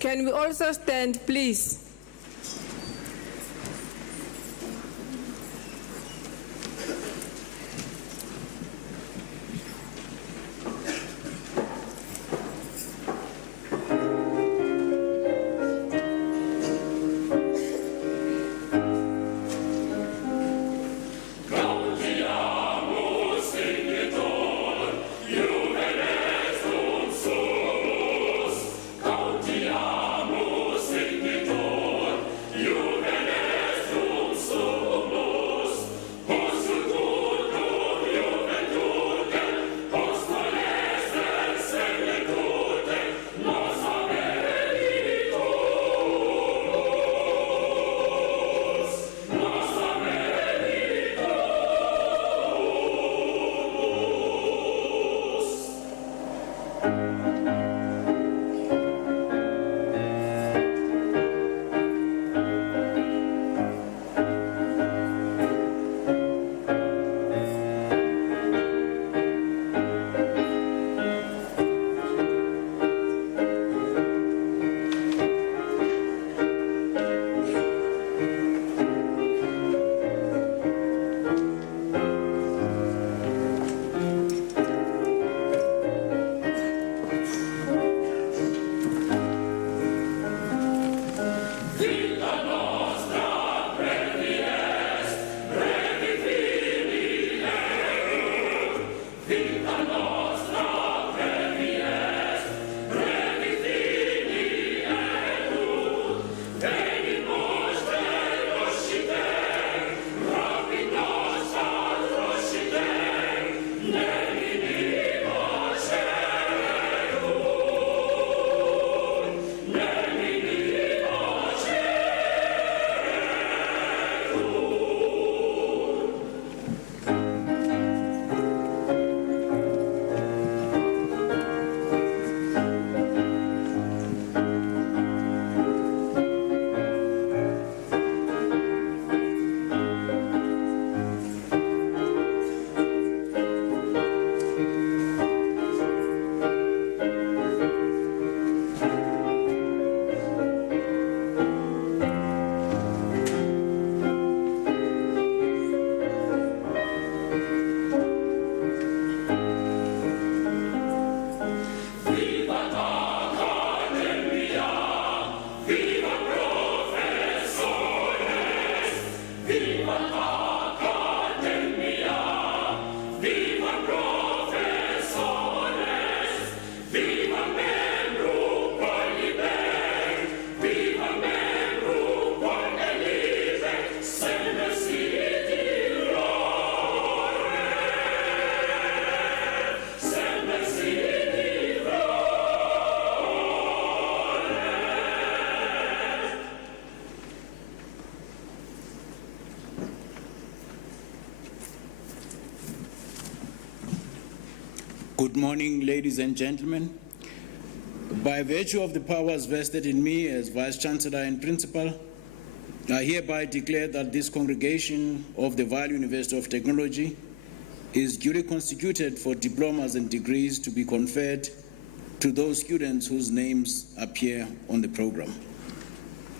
Can we also stand, please? Gautiamus in Good morning, ladies and gentlemen. By virtue of the powers vested in me as Vice Chancellor and Principal, I hereby declare that this congregation of the VUT University of Technology is duly constituted for diplomas and degrees to be conferred to those students whose names appear on the program.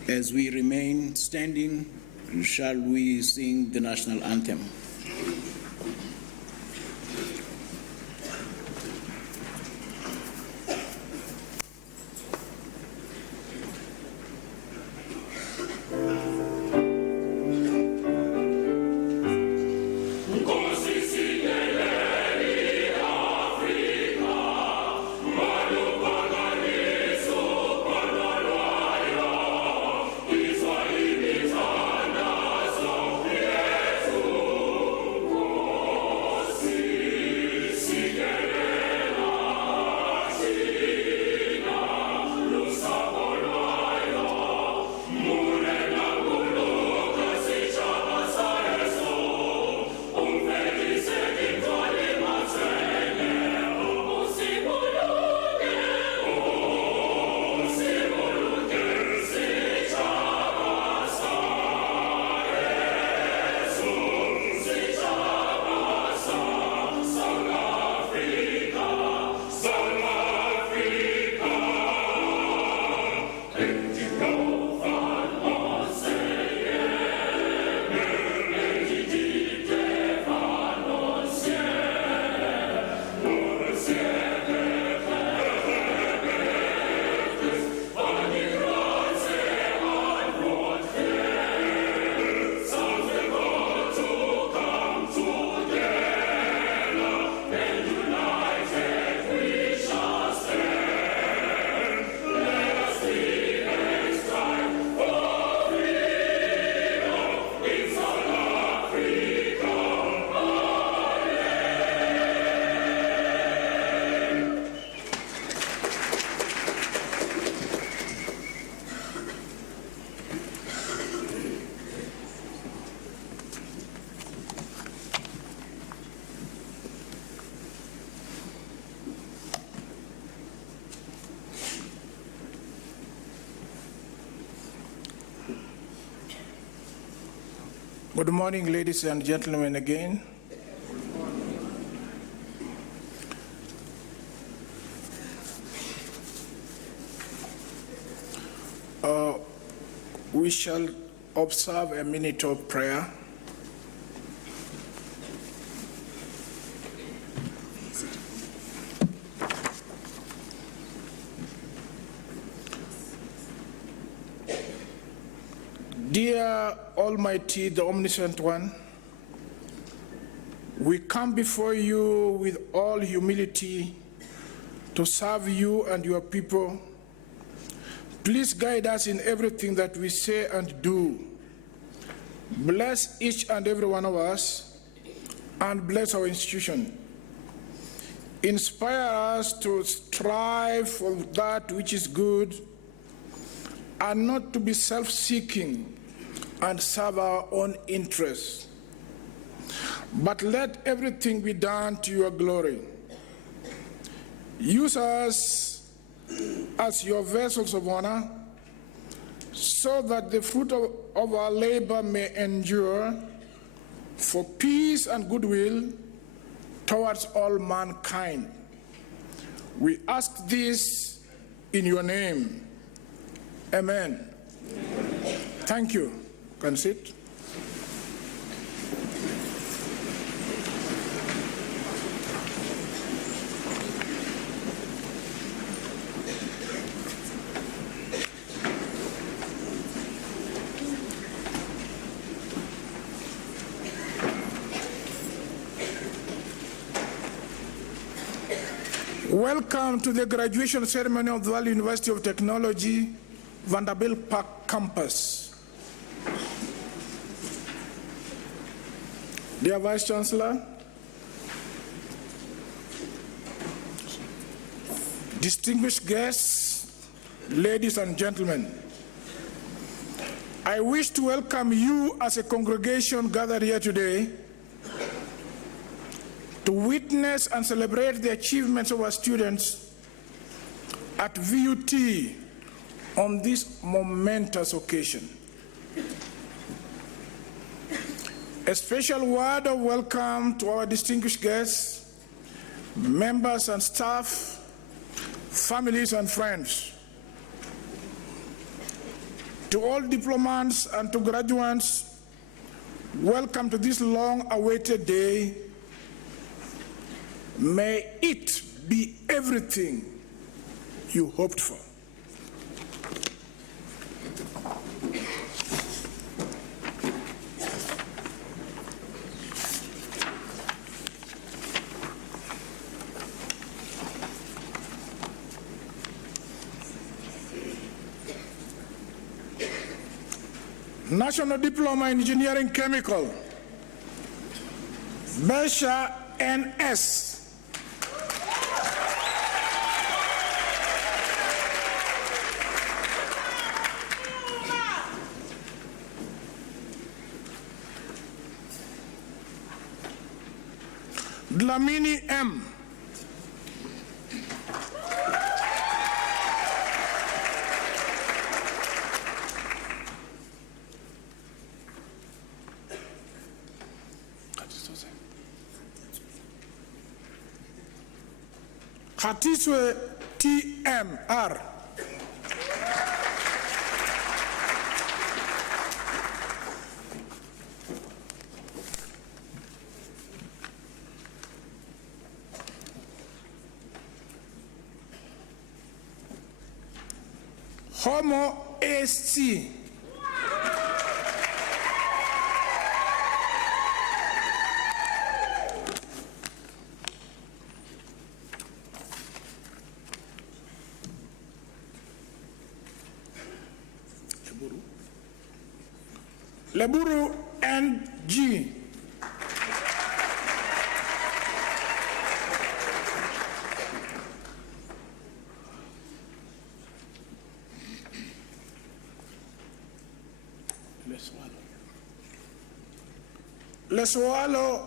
As we remain standing, shall we sing the national anthem? Good morning, ladies and gentlemen, again. We shall observe a minute of prayer. Dear Almighty, the Omniscient One, we come before you with all humility to serve you and your people. Please guide us in everything that we say and do. Bless each and every one of us and bless our institution. Inspire us to strive for that which is good and not to be self-seeking and serve our own interests. But let everything be done to your glory. Use us as your vessels of honor so that the fruit of our labor may endure for peace and goodwill towards all mankind. We ask this in your name. Amen. Thank you. Can sit. Welcome to the graduation ceremony of the VUT University of Technology, Vanderbilt Park campus. Dear Vice Chancellor, distinguished guests, ladies and gentlemen, I wish to welcome you as a congregation gathered here today to witness and celebrate the achievements of our students at VUT on this momentous occasion. A special word of welcome to our distinguished guests, members and staff, families and friends. To all diplomats and to graduates, welcome to this long-awaited day. May it be everything you hoped for. National Diploma in Engineering Chemical, Besha NS. Dlamini M. Khatiswe TMR. Homo SC. Leburu NG. Leswalo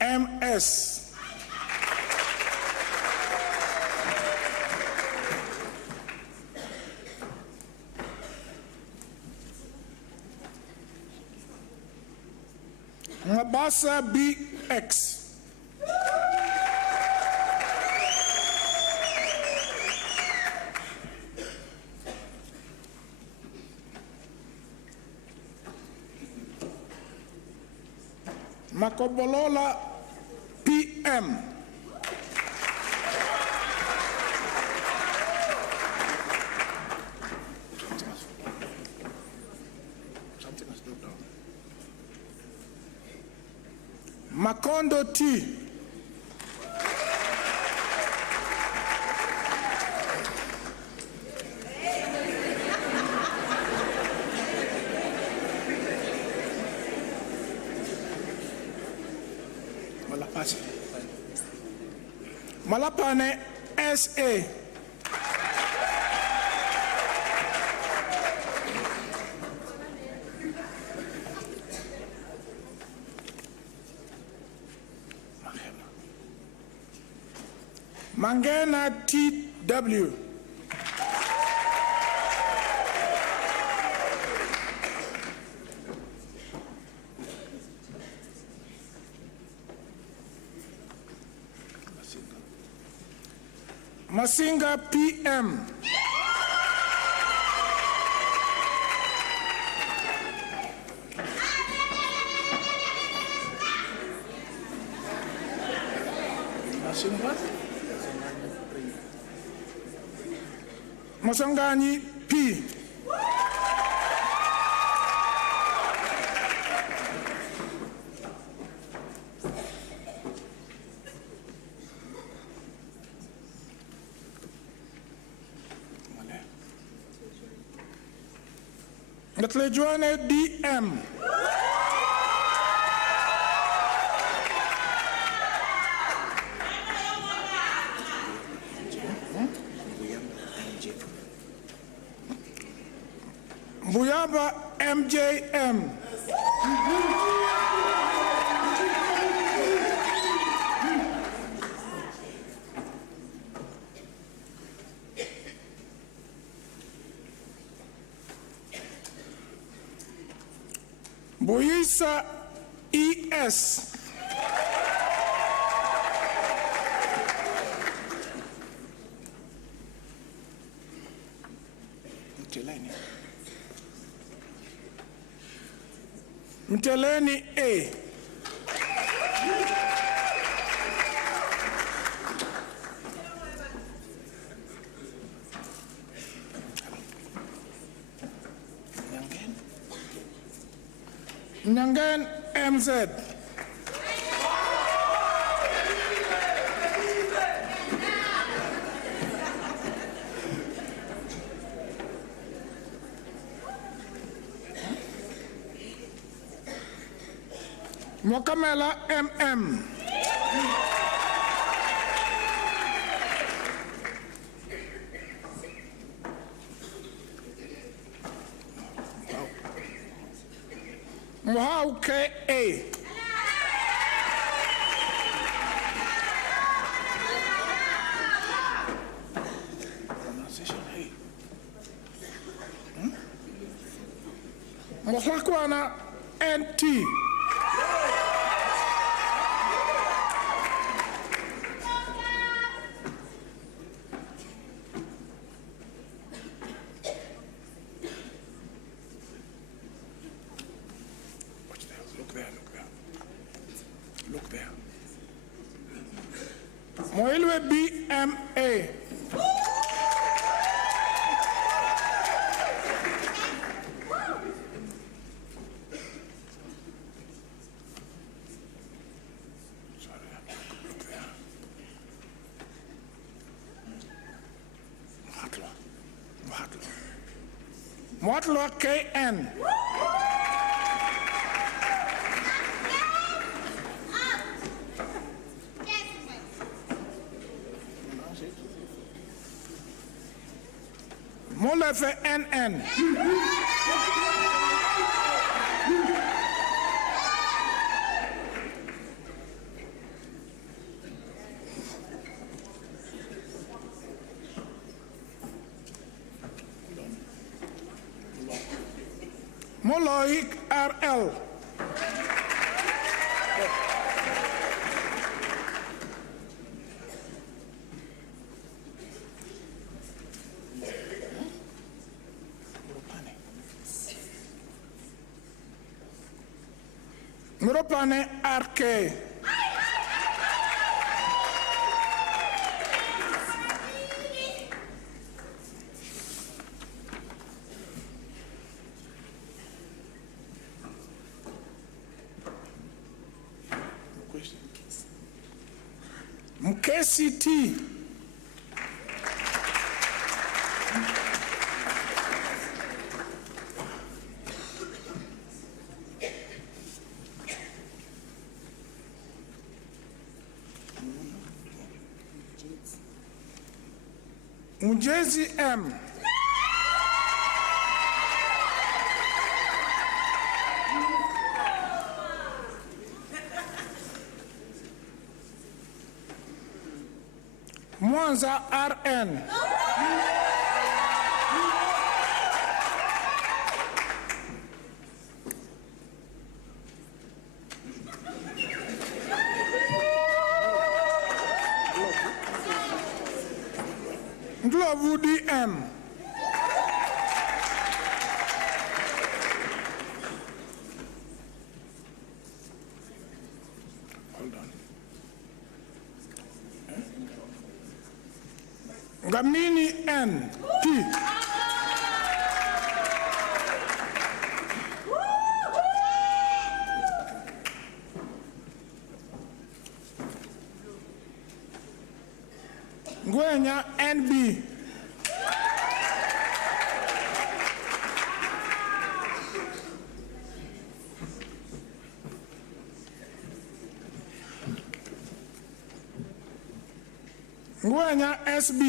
MS. Mabasa BX. Makobolola PM. Makondo T. Malapane SA. Mangena TW. Masinga PM. Masangani P. Natlejuane DM. Buyaba MJM. Buisa E.S. Mteleni A. Nyangen MZ. Mokamela MM. Mohau K.A. Mohlakwana N.T. Look there. Moilwe B.M.A. Moatlo K.N. Molefe NN. Moloik RL. Muropane RK. MKCT. Mujezi M. Mwanza RN. Glovu DM. Hold on. Gamini N. P. Gwenya NB. Gwenya SB.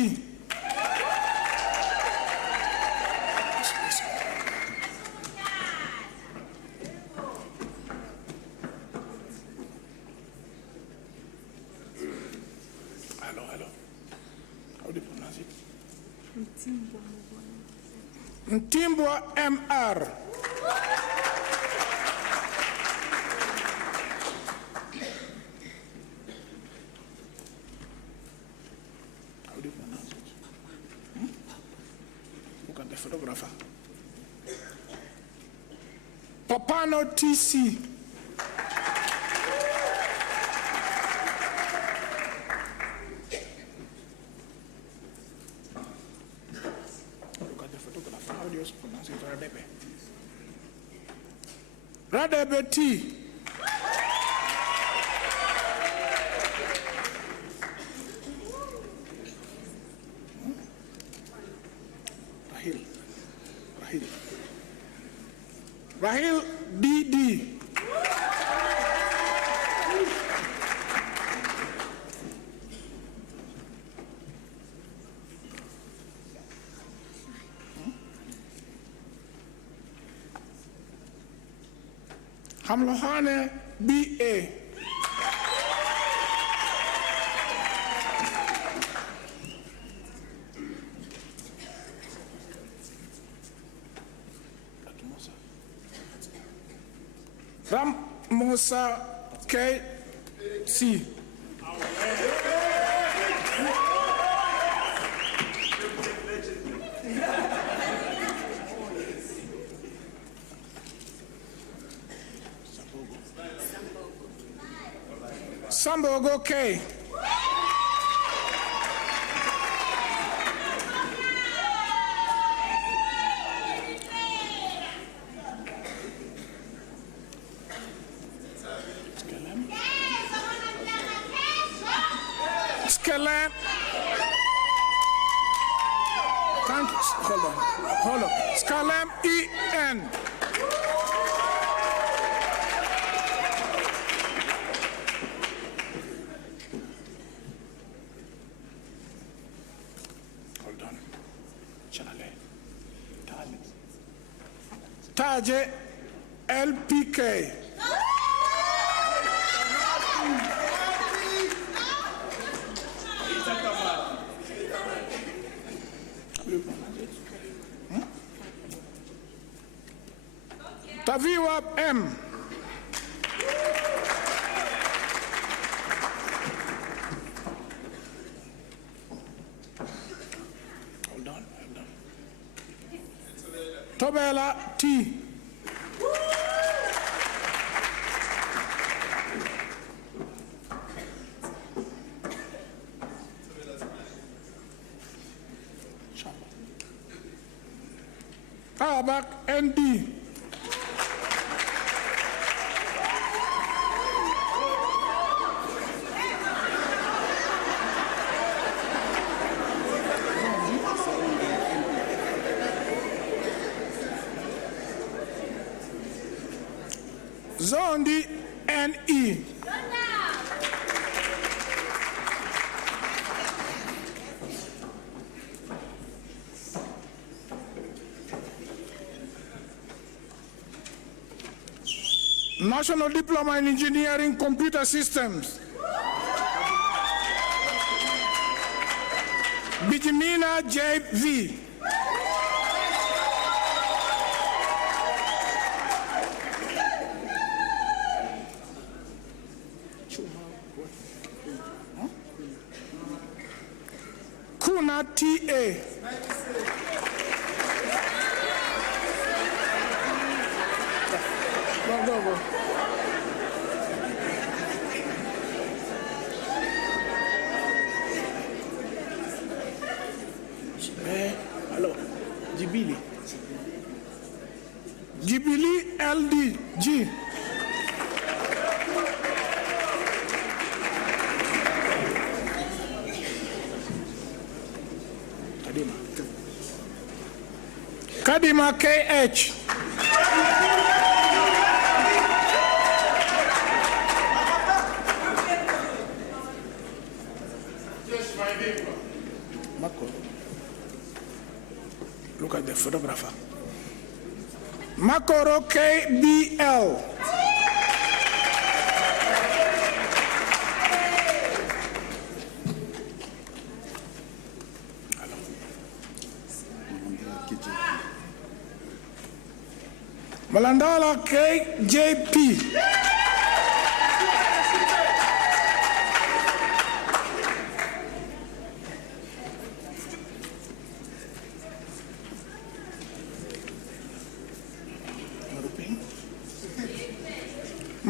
Hello. How do you pronounce it? Mtimbwa MR. photographer. Papano TC. Look at the photographer. How do you pronounce it? Radebe. Radebe T. Rahil DD. Hamlohane BA. Ram Musa KC. Sambogo K. Skelem. Hold on. Skelem EN. Hold on. Chale. Taje LPK. Taviwa M. Hold on. Tobela T. Abak ND. Zondi NE. National Diploma in Engineering Computer Systems. Bijimina JV. Kuna TA. Go. Hello, Jibili. Jibili LDG. Kadima KH. Look at the photographer. Makoro KBL. Malandala KJP.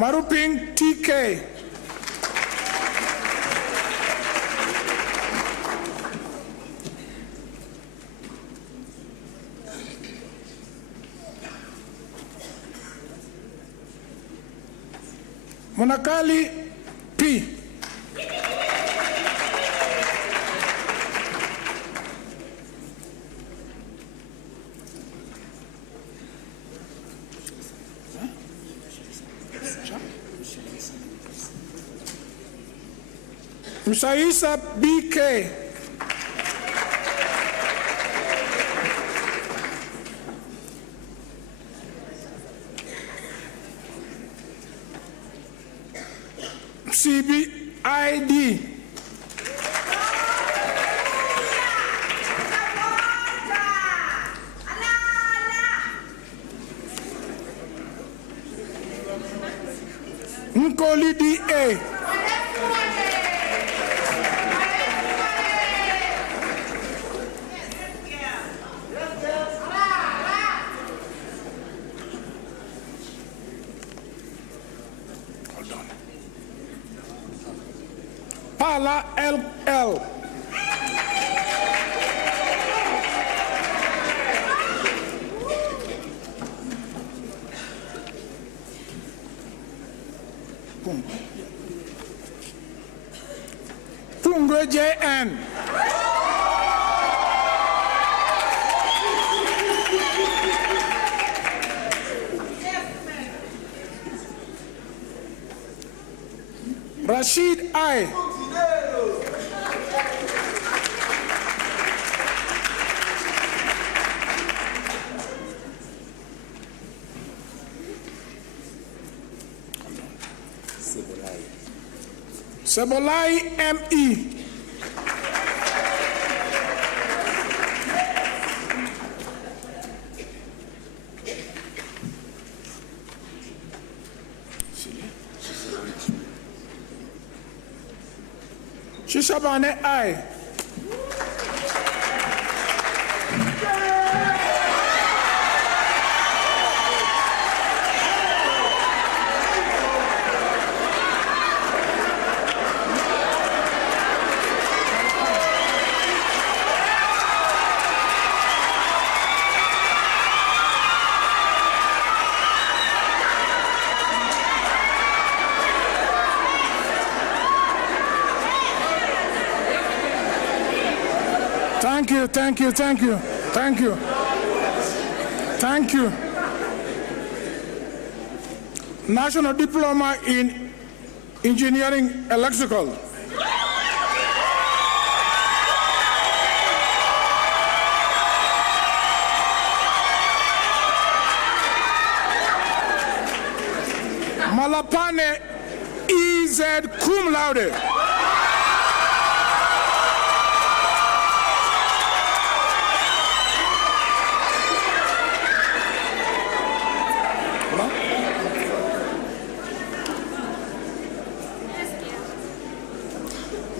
Maruping TK. Monakali P. Musaisa BK. CBID. Nkoli DA. Pala LL. Pungwe JN. Rashid I. Sebolai ME. Shishabane I. Thank you. National Diploma in Engineering Electrical. Malapane EZ cum laude.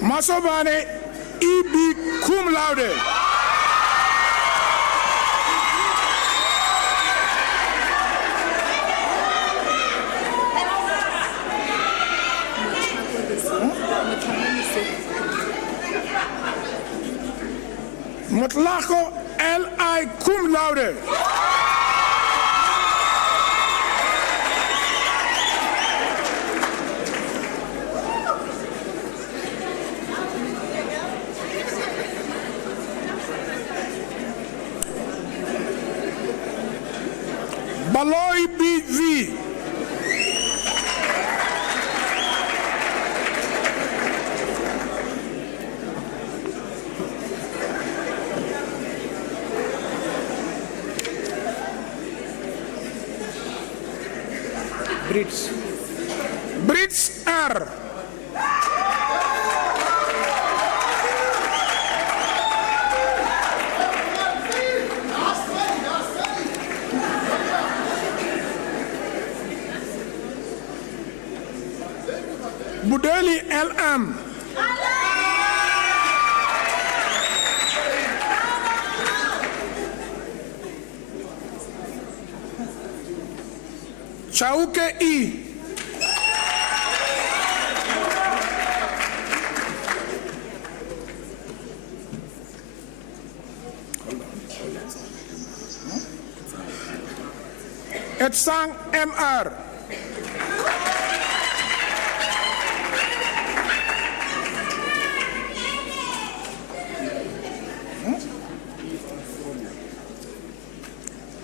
Masobane EB cum laude. Mutlacho LI cum laude. Baloi BV. Brits R. Budeli LM. Chauke E. Etsang MR.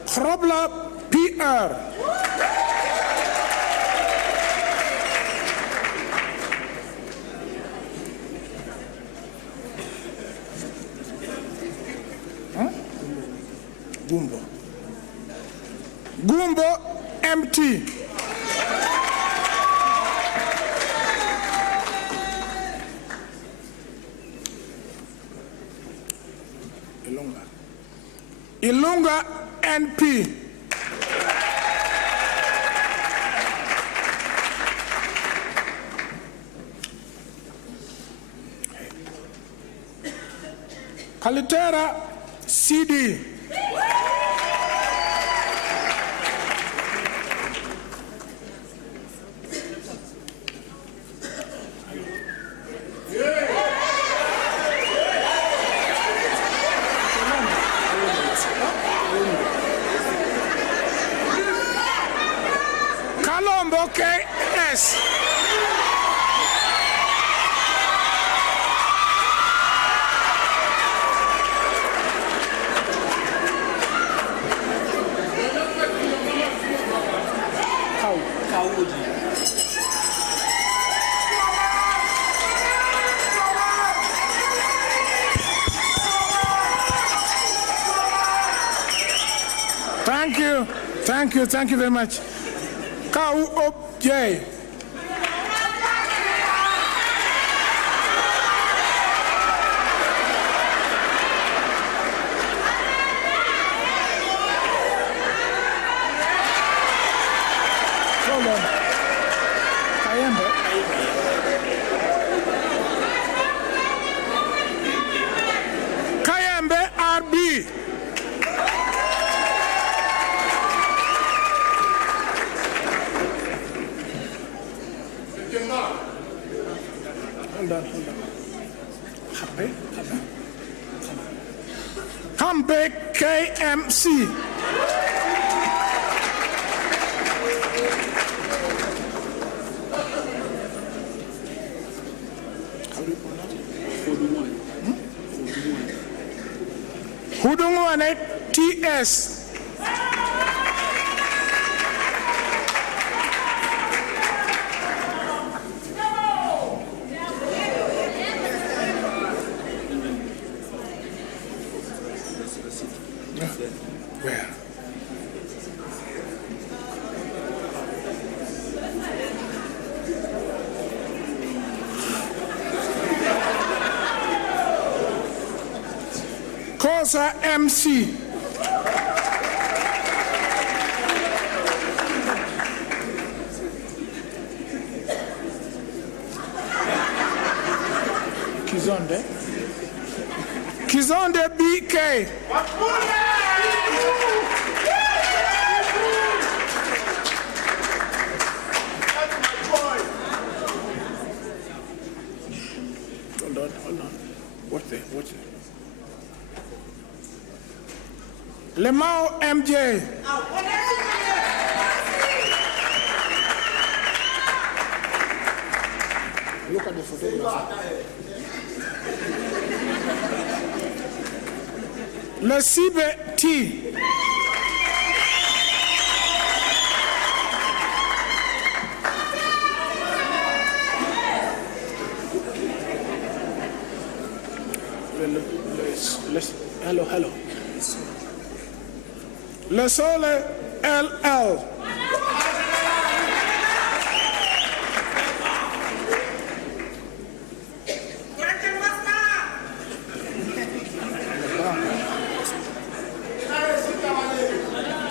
Krobla PR. Gumbo MT. Ilunga NP. Kalitera CD. Kalombo KS. Thank you very much. Kau J. Hold on. Kayembe RB. Hold on. Hambe KMC. Hudungwane TS. Where? Kosa MC. Kizonde BK. Hold on. What's it? Lemao MJ. Look at the photographer. Lesibe T. Hello. Lesole LL.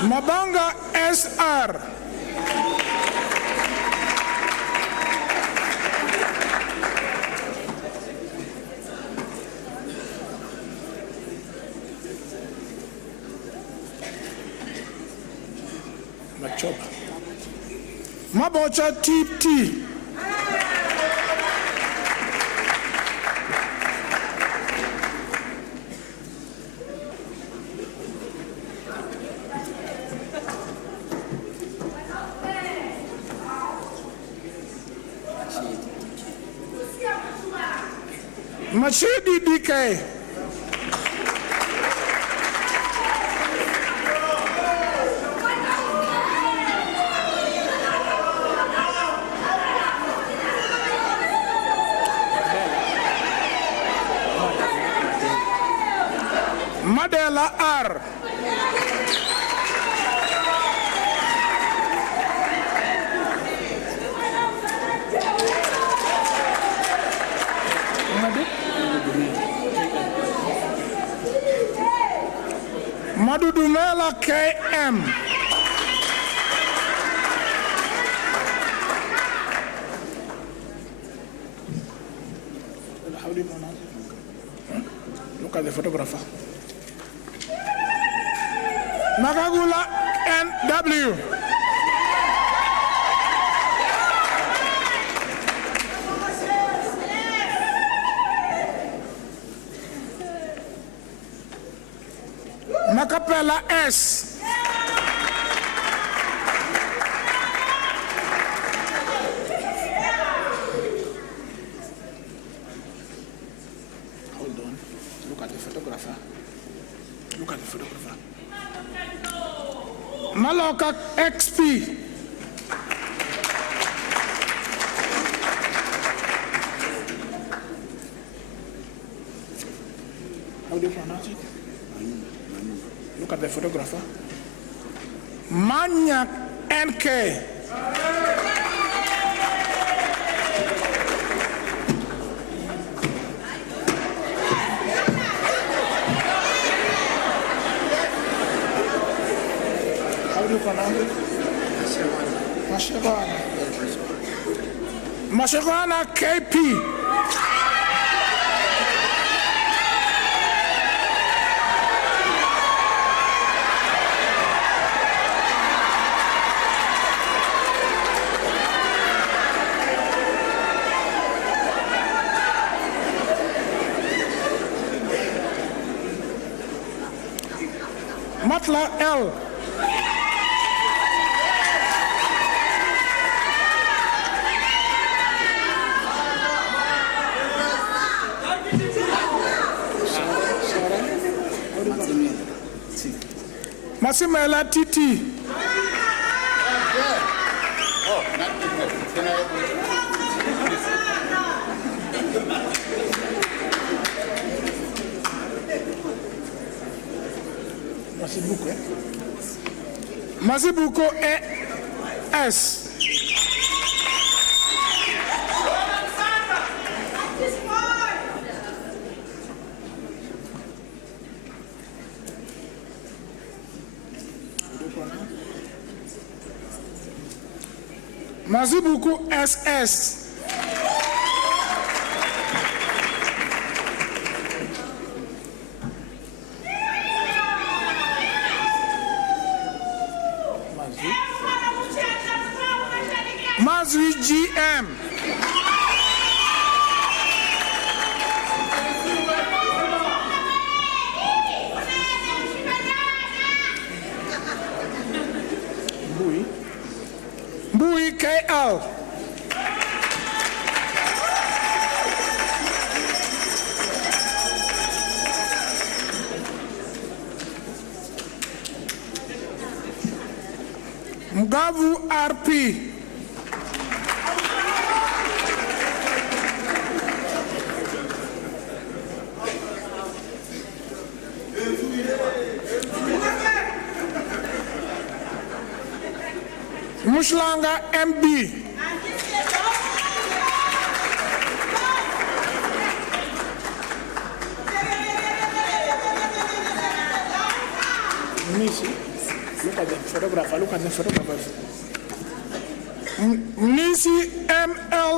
Mabanga SR. Machoba. Mabocha TT. Machidi DK. Madela R. Madudumela KM. How do you pronounce it? Look at the photographer. Nakagula NW. Macapella S. Hold on. Look at the photographer. Look at the photographer. Maloka XP. How do you pronounce it? Look at the photographer. Manyak NK. How do you pronounce it? Mashagana. Mashagana KP. Matla L. Masimela TT. Oh, not Masibuko. Masibuko S. Masibuko SS. Mazri GM. Bui KL. Mugavu RP. Mushlanga MB. Nisi, look at the photographer, look at the photographer. Nisi ML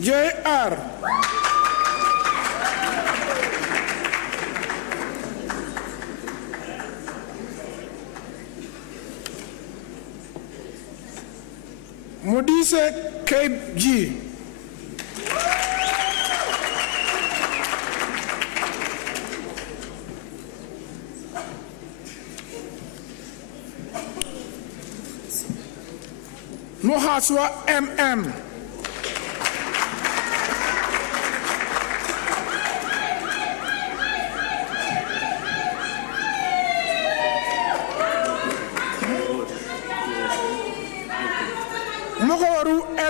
JR. Modise KG. Mohaswa MM.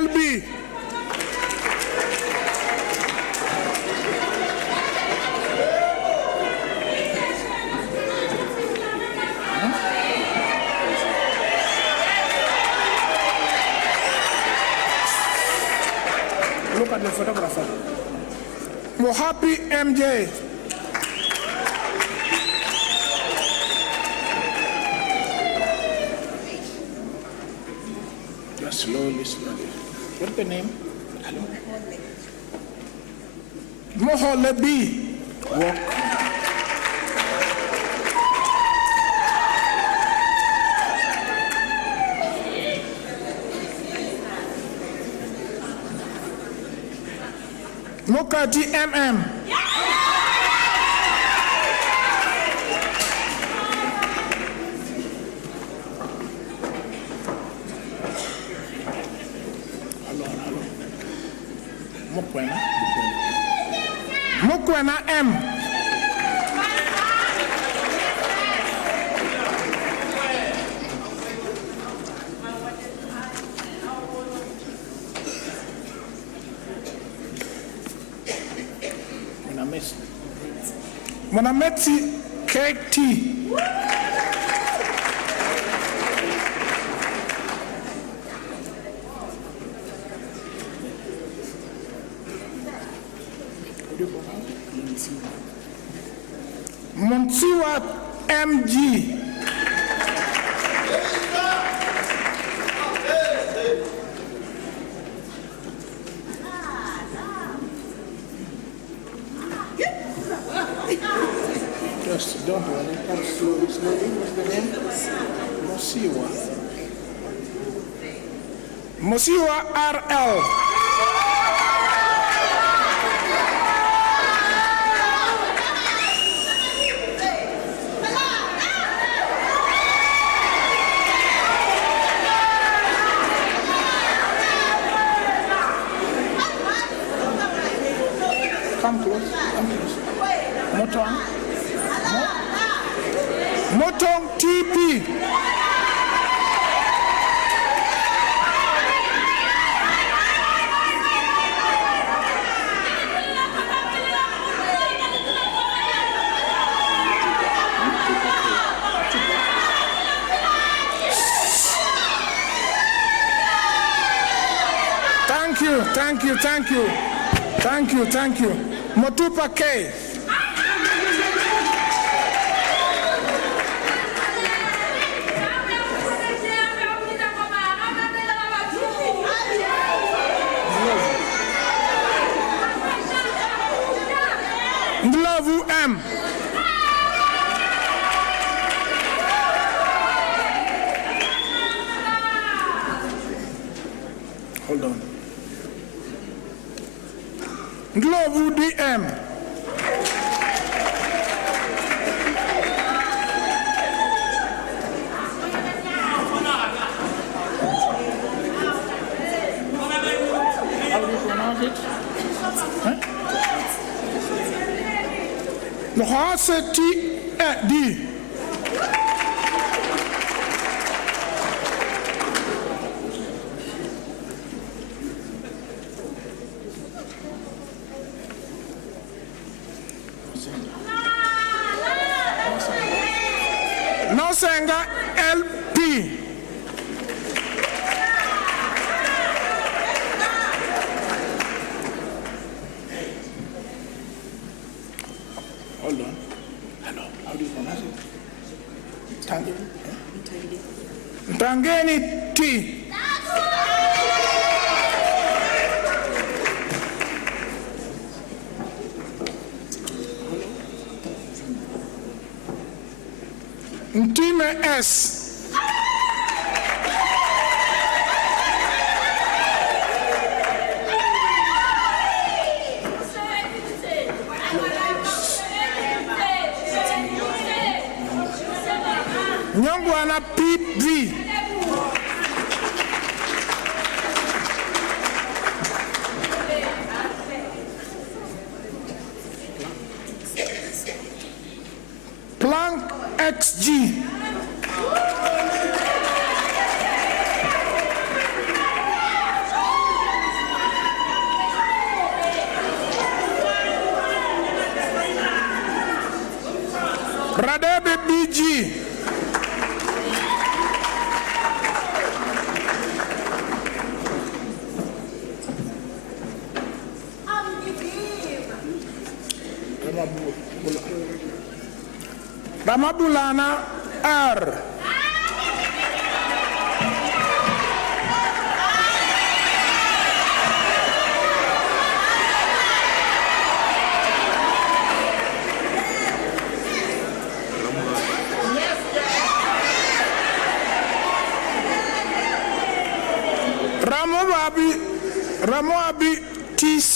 LB. Look at the photographer. Mohapi MJ. Just slowly, slowly. What's the name? Moholebi. Walk. Mokati MM. Mukwena M. Monameti KT. Monsiwa MG. Just don't worry, come slowly, slowly. What's the name? Mosiwa. Mosiwa RL. Come close, come close. Motong. Motong TP. Thank you, thank you, thank you. Thank you, thank you. Motupa K. Ndlovu M. Hold on. Ndlovu DM. How do you pronounce it? Huh? D. Nosenga LP. Hold on. Hello. How do you pronounce it? Tangeni T. Ntime S. Nyongwana PV. Plank XG. Ramabulana R. Ramoabi TC.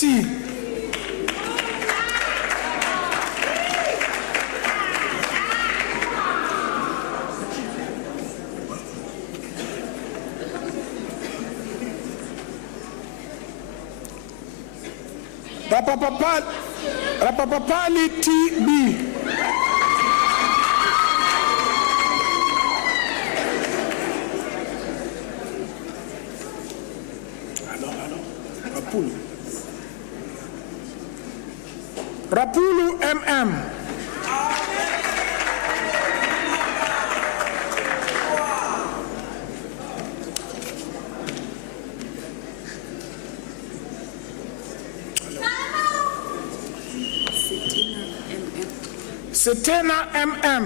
Rapapapali TB. Rapulu MM. Setena MM.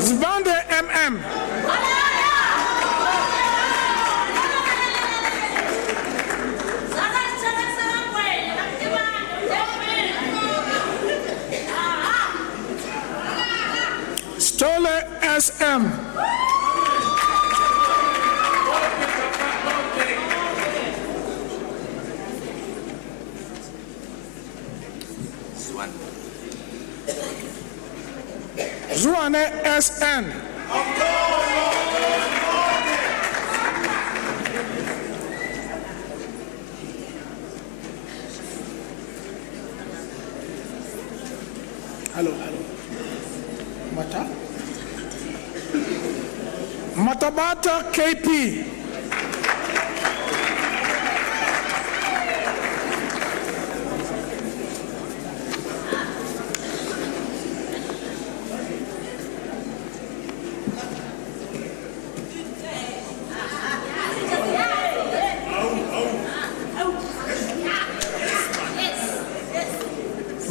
Zbande MM. Stole SM. Zuane SN. Hello. Mata? Matabata KP.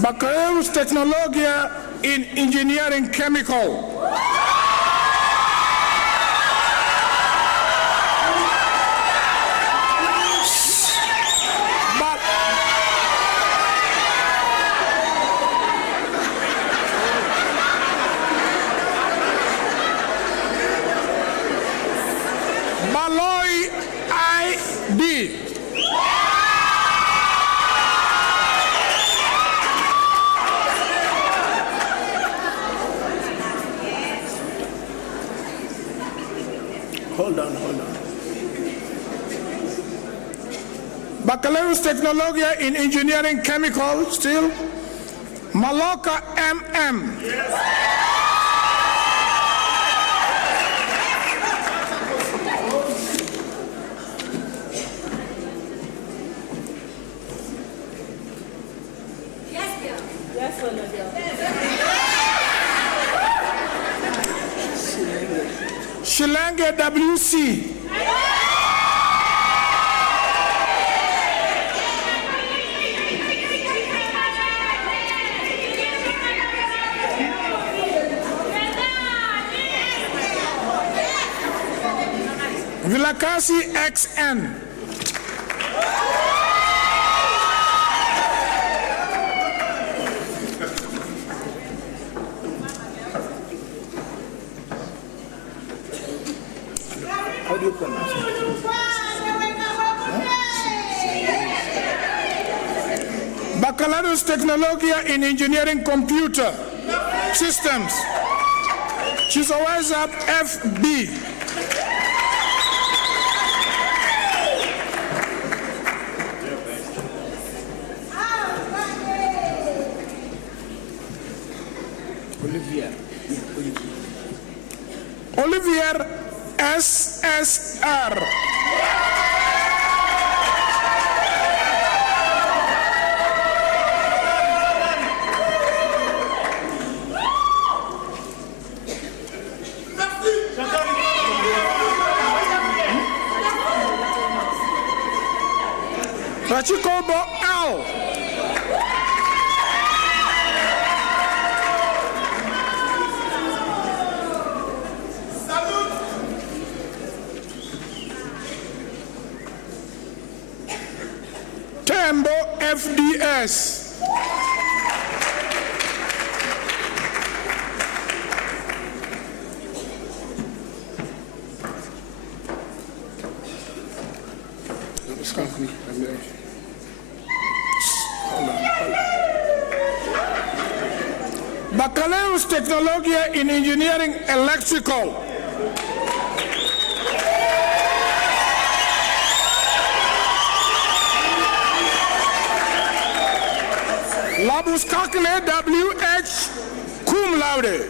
Baccalaureus Technologia in Engineering Chemical. Baloi ID. Hold on. Baccalaureus Technologia in Engineering Chemical, still. Maloka MM. Shilange WC. Vilakasi XN. How do you pronounce it? Baccalaureus Technologia in Engineering Computer Systems. Chisoweza FB. Olivier SSR. Sachikobo L. Tembo FDS. Baccalaureus Technologia in Engineering Electrical. Labuskakne WH cum laude.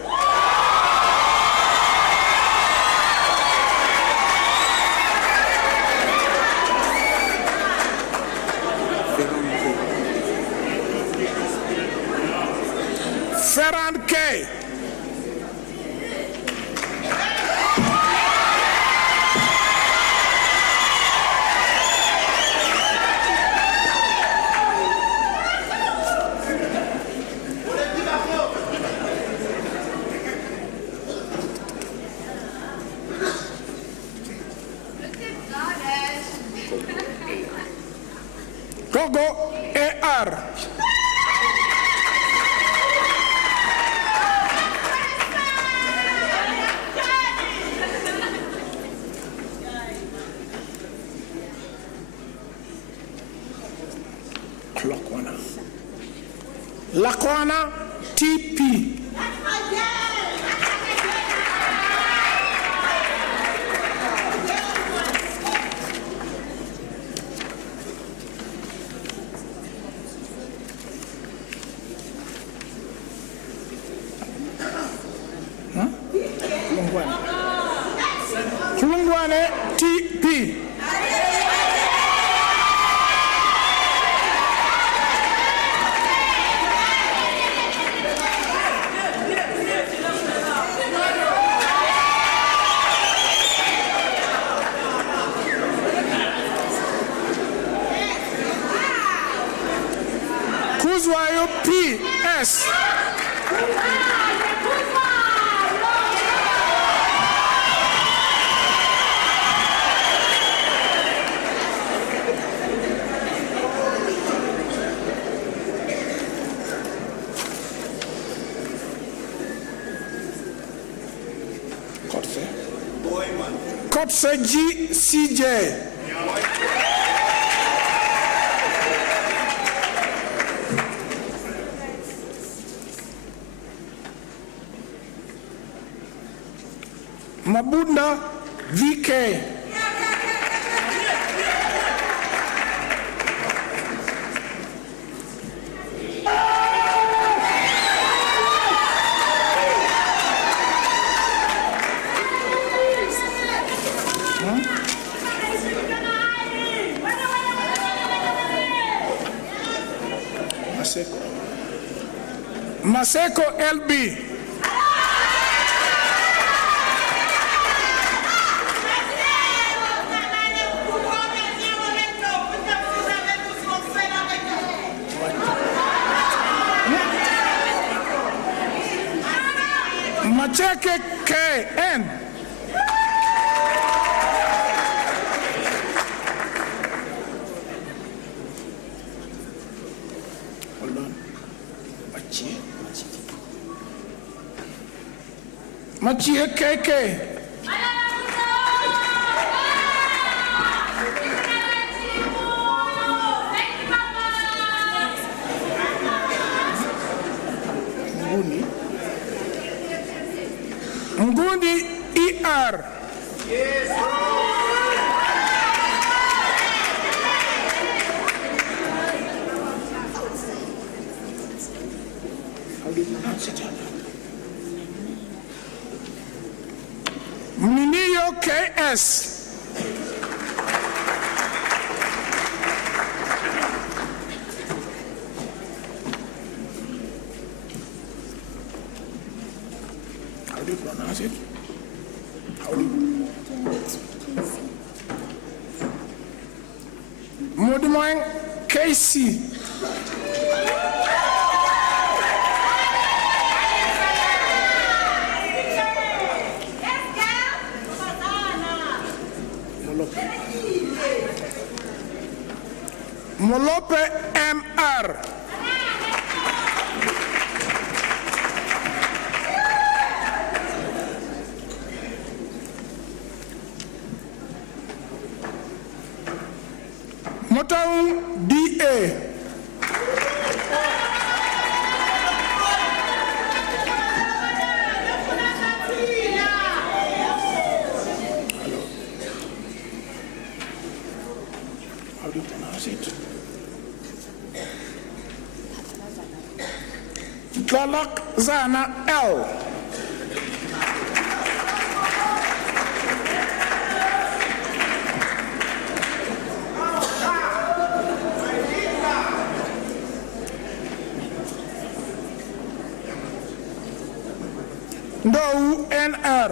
Ferran K. Togo AR. Lakwana TP. Kulungwane TP. Kuzwayo PS. Kotse GCJ. Mabunda VK. Maseko LB. Macheke KN. Hold on. Machie KK. Ngundi ER. How do you pronounce it? Minio KS. How do you pronounce it? How do you? Modimoing Casey. Molope MR. Motaung DA. How do you pronounce it? Lalak Zana L. Ndou NR.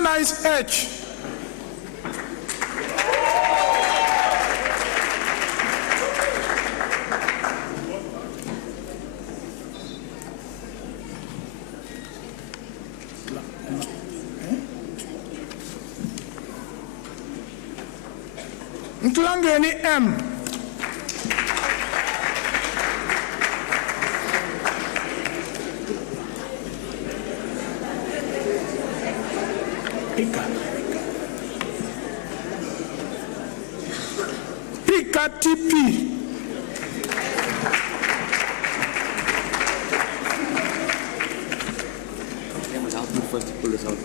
Nice H. Mtlangeni M. Pika TP. First, pull this out.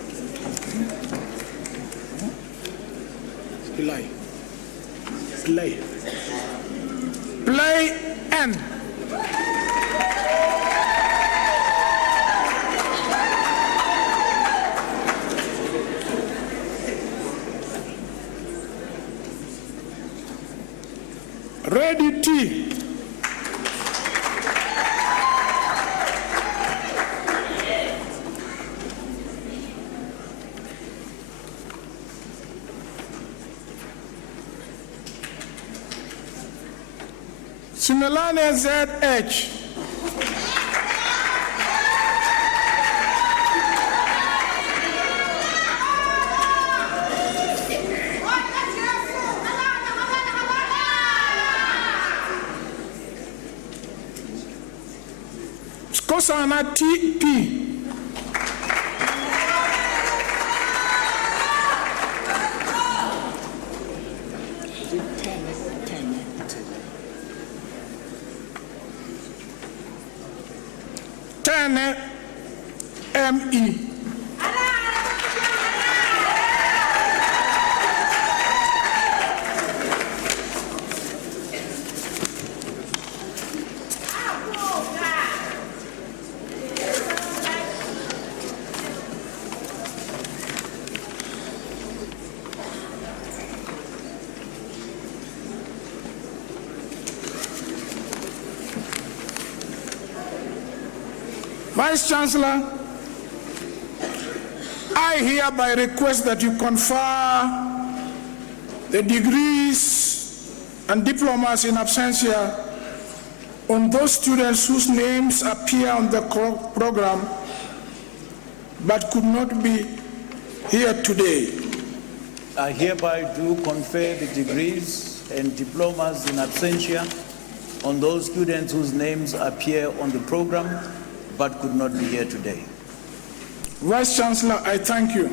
Play N. Ready T. Simelane ZH. Skosana TP. ME. Vice Chancellor, I hereby request that you confer the degrees and diplomas in absentia on those students whose names appear on the program but could not be here today. I hereby do confer the degrees and diplomas in absentia on those students whose names appear on the program but could not be here today. Vice Chancellor, I thank you.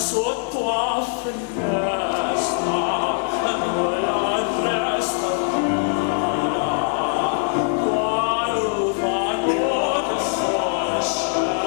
sotto a finestra, noi la resta quando fanno che sole scende,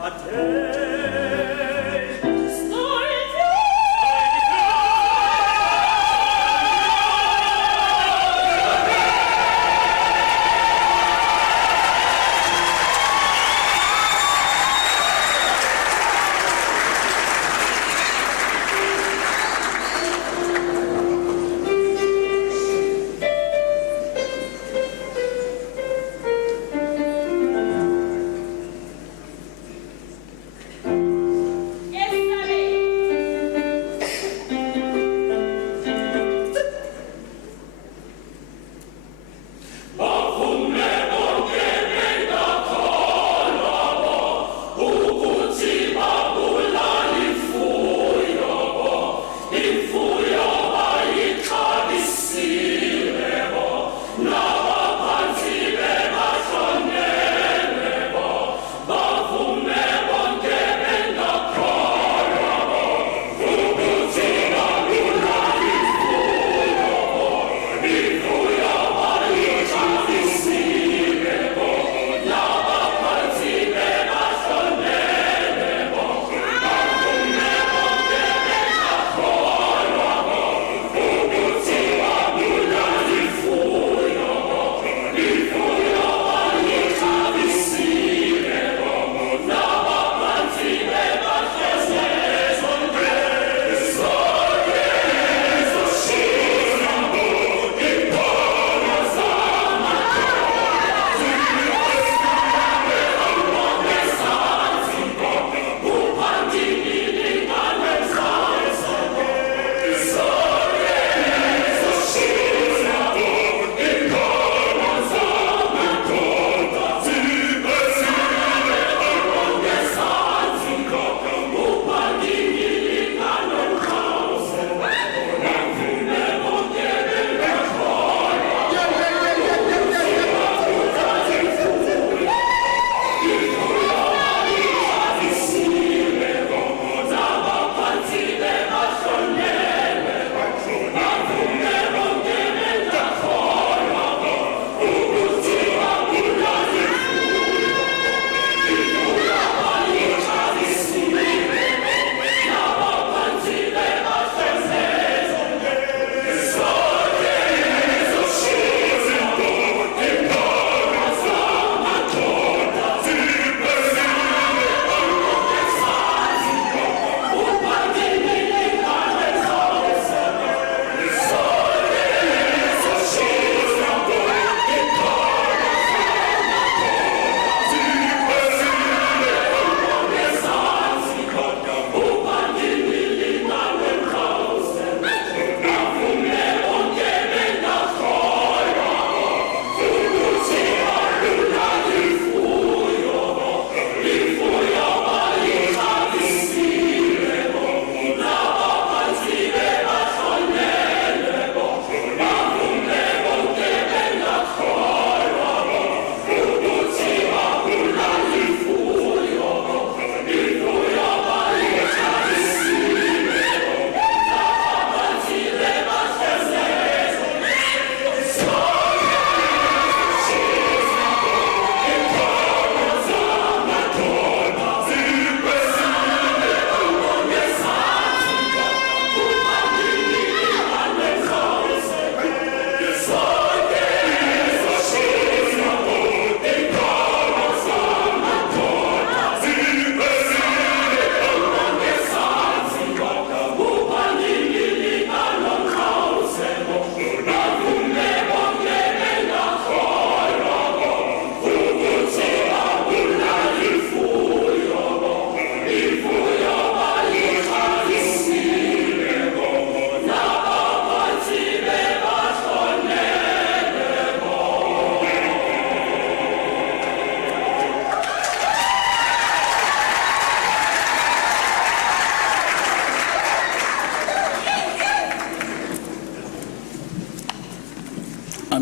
ma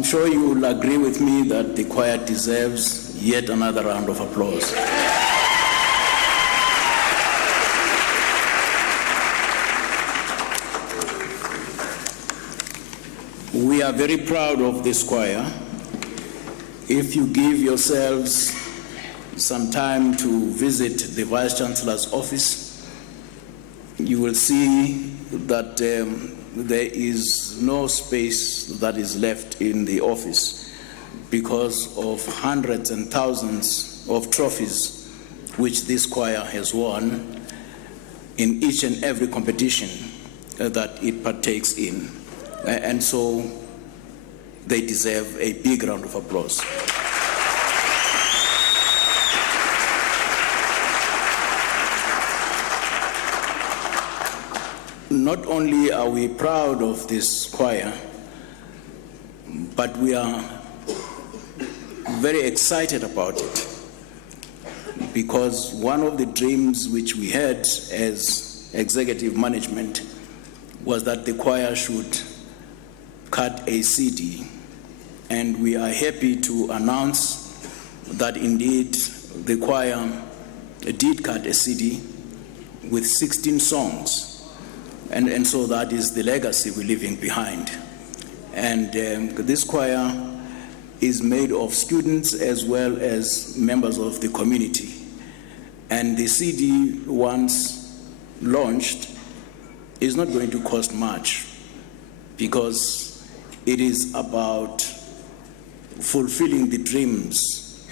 sure you will agree with me that the choir deserves yet another round of applause. We are very proud of this choir. If you give yourselves some time to visit the Vice Chancellor's office, you will see that there is no space that is left in the office because of hundreds and thousands of trophies which this choir has won in each and every competition that it partakes in. And so they deserve a big round of applause. Not only are we proud of this choir, but we are very excited about it, because one of the dreams which we had as executive management was that the choir should cut a CD, and we are happy to announce that indeed the choir did cut a CD with 16 songs. And so that is the legacy we're leaving behind. And this choir is made of students as well as members of the community. And the CD, once launched, is not going to cost much, because it is about fulfilling the dreams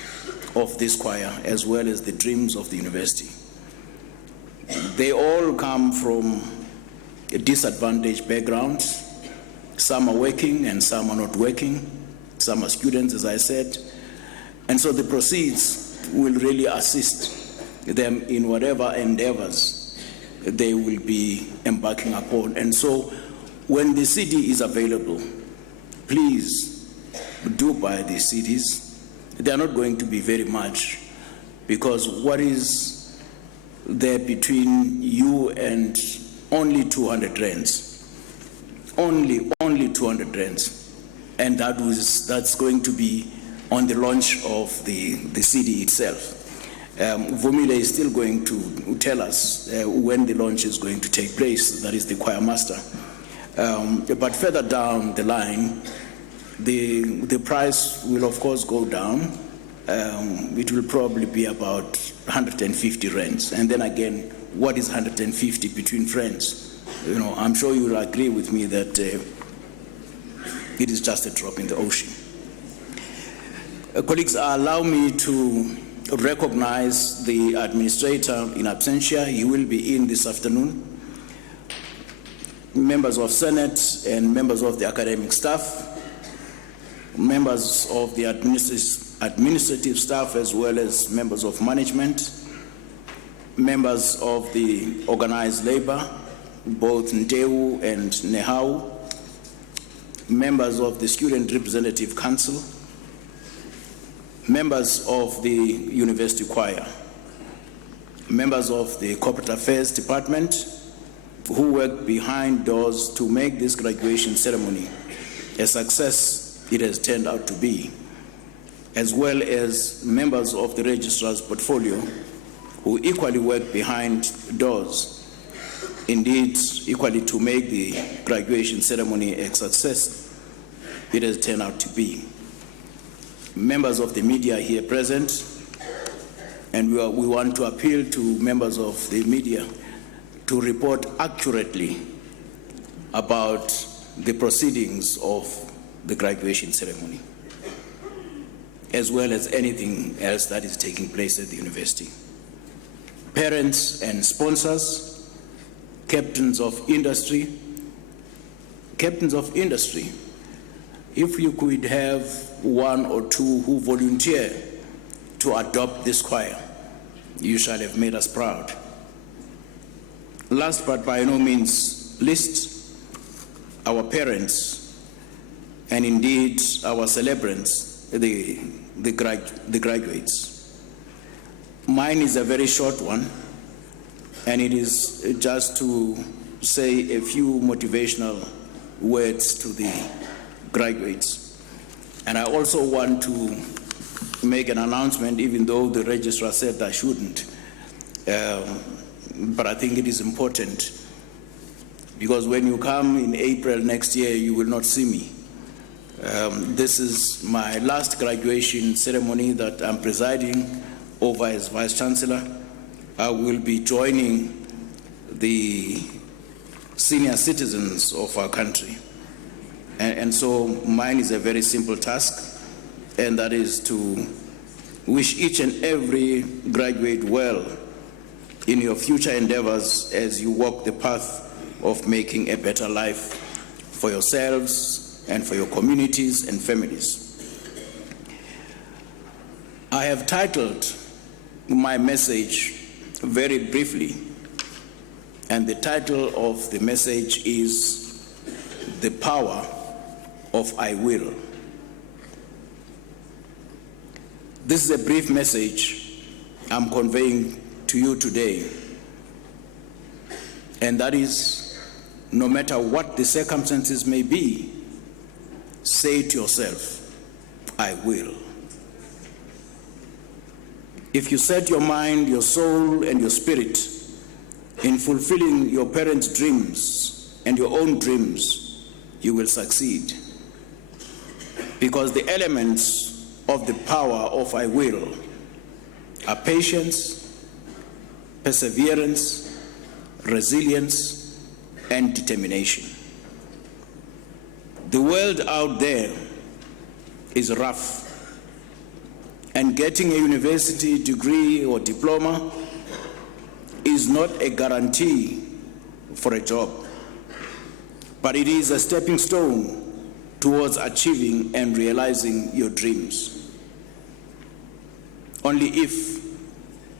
of this choir as well as the dreams of the university. They all come from disadvantaged backgrounds. Some are working and some are not working. Some are students, as I said. And so the proceeds will really assist them in whatever endeavors they will be embarking upon. And so when the CD is available, please do buy these CDs. They are not going to be very much, because what is there between you and only 200 rands, only 200 rands, and that's going to be on the launch of the CD itself. Vumile is still going to tell us when the launch is going to take place. That is the choir master. But further down the line, the price will of course go down. It will probably be about 150 rands, and then again, what is 150 between friends? You know, I'm sure you'll agree with me that it is just a drop in the ocean. Colleagues, allow me to recognize the administrator in absentia. He will be in this afternoon. Members of Senate and members of the academic staff, members of the administrative staff as well as members of management, members of the organized labor, both Ndeu and Nehau, members of the Student Representative Council, members of the University Choir, members of the Corporate Affairs Department, who work behind doors to make this graduation ceremony a success it has turned out to be, as well as members of the Registrar's portfolio, who equally work behind doors, indeed equally to make the graduation ceremony a success it has turned out to be. Members of the media here present, and we want to appeal to members of the media to report accurately about the proceedings of the graduation ceremony, as well as anything else that is taking place at the university. Parents and sponsors, captains of industry, if you could have one or two who volunteer to adopt this choir, you shall have made us proud. Last but by no means least, our parents and indeed our celebrants, the graduates. Mine is a very short one, and it is just to say a few motivational words to the graduates. And I also want to make an announcement, even though the registrar said I shouldn't. But I think it is important, because when you come in April next year, you will not see me. This is my last graduation ceremony that I'm presiding over as Vice Chancellor. I will be joining the senior citizens of our country. And so mine is a very simple task, and that is to wish each and every graduate well in your future endeavors as you walk the path of making a better life for yourselves and for your communities and families. I have titled my message very briefly, and the title of the message is The Power of I Will. This is a brief message I'm conveying to you today, and that is, no matter what the circumstances may be, say to yourself, I will. If you set your mind, your soul, and your spirit in fulfilling your parents' dreams and your own dreams, you will succeed. Because the elements of the power of I will are patience, perseverance, resilience, and determination. The world out there is rough, and getting a university degree or diploma is not a guarantee for a job, but it is a stepping stone towards achieving and realizing your dreams. Only if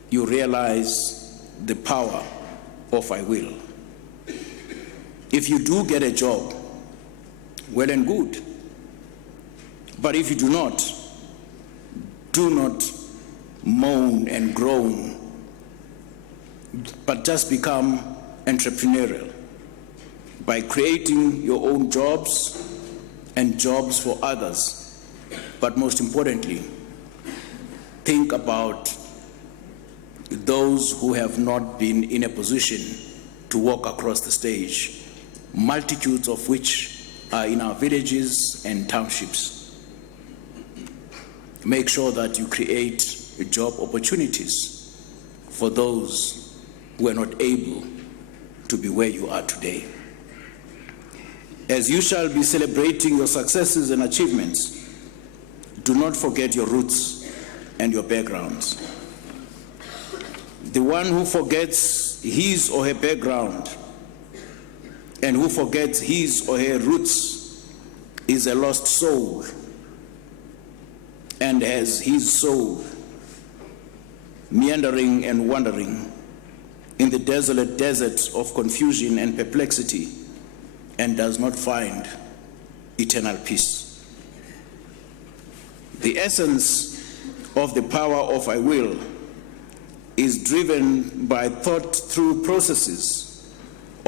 you realize the power of I will. If you do get a job, well and good. But if you do not moan and groan, but just become entrepreneurial by creating your own jobs and jobs for others. But most importantly, think about those who have not been in a position to walk across the stage, multitudes of which are in our villages and townships. Make sure that you create job opportunities for those who are not able to be where you are today. As you shall be celebrating your successes and achievements, do not forget your roots and your backgrounds. The one who forgets his or her background and who forgets his or her roots is a lost soul, and has his soul meandering and wandering in the desolate deserts of confusion and perplexity, and does not find eternal peace. The essence of the power of I will is driven by thought-through processes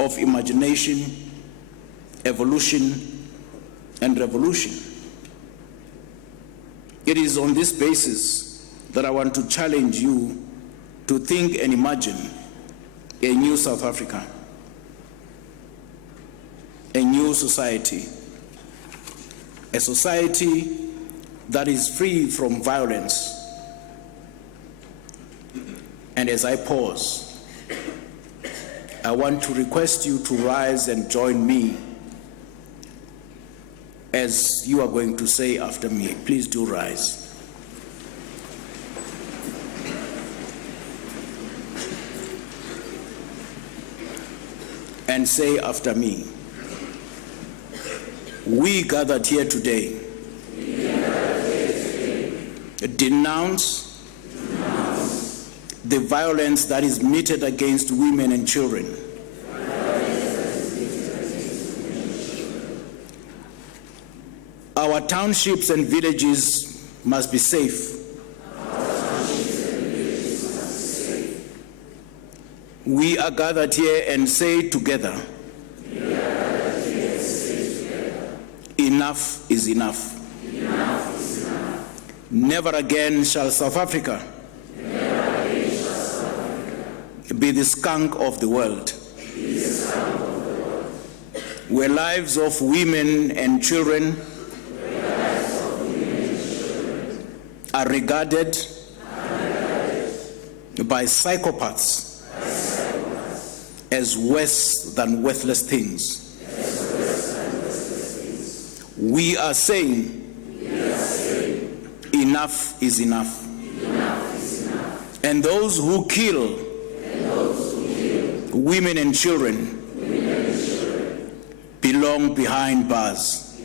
of imagination, evolution, and revolution. It is on this basis that I want to challenge you to think and imagine a new South Africa, a new society, a society that is free from violence. And as I pause, I want to request you to rise and join me as you are going to say after me. Please do rise. And say after me. We gathered here today, denounce the violence that is meted against women and children. Our townships and villages must be safe. We are gathered here and say together, enough is enough. Never again shall South Africa be the skunk of the world, where lives of women and children are regarded by psychopaths as worse than worthless things. We are saying enough is enough. And those who kill women and children belong behind bars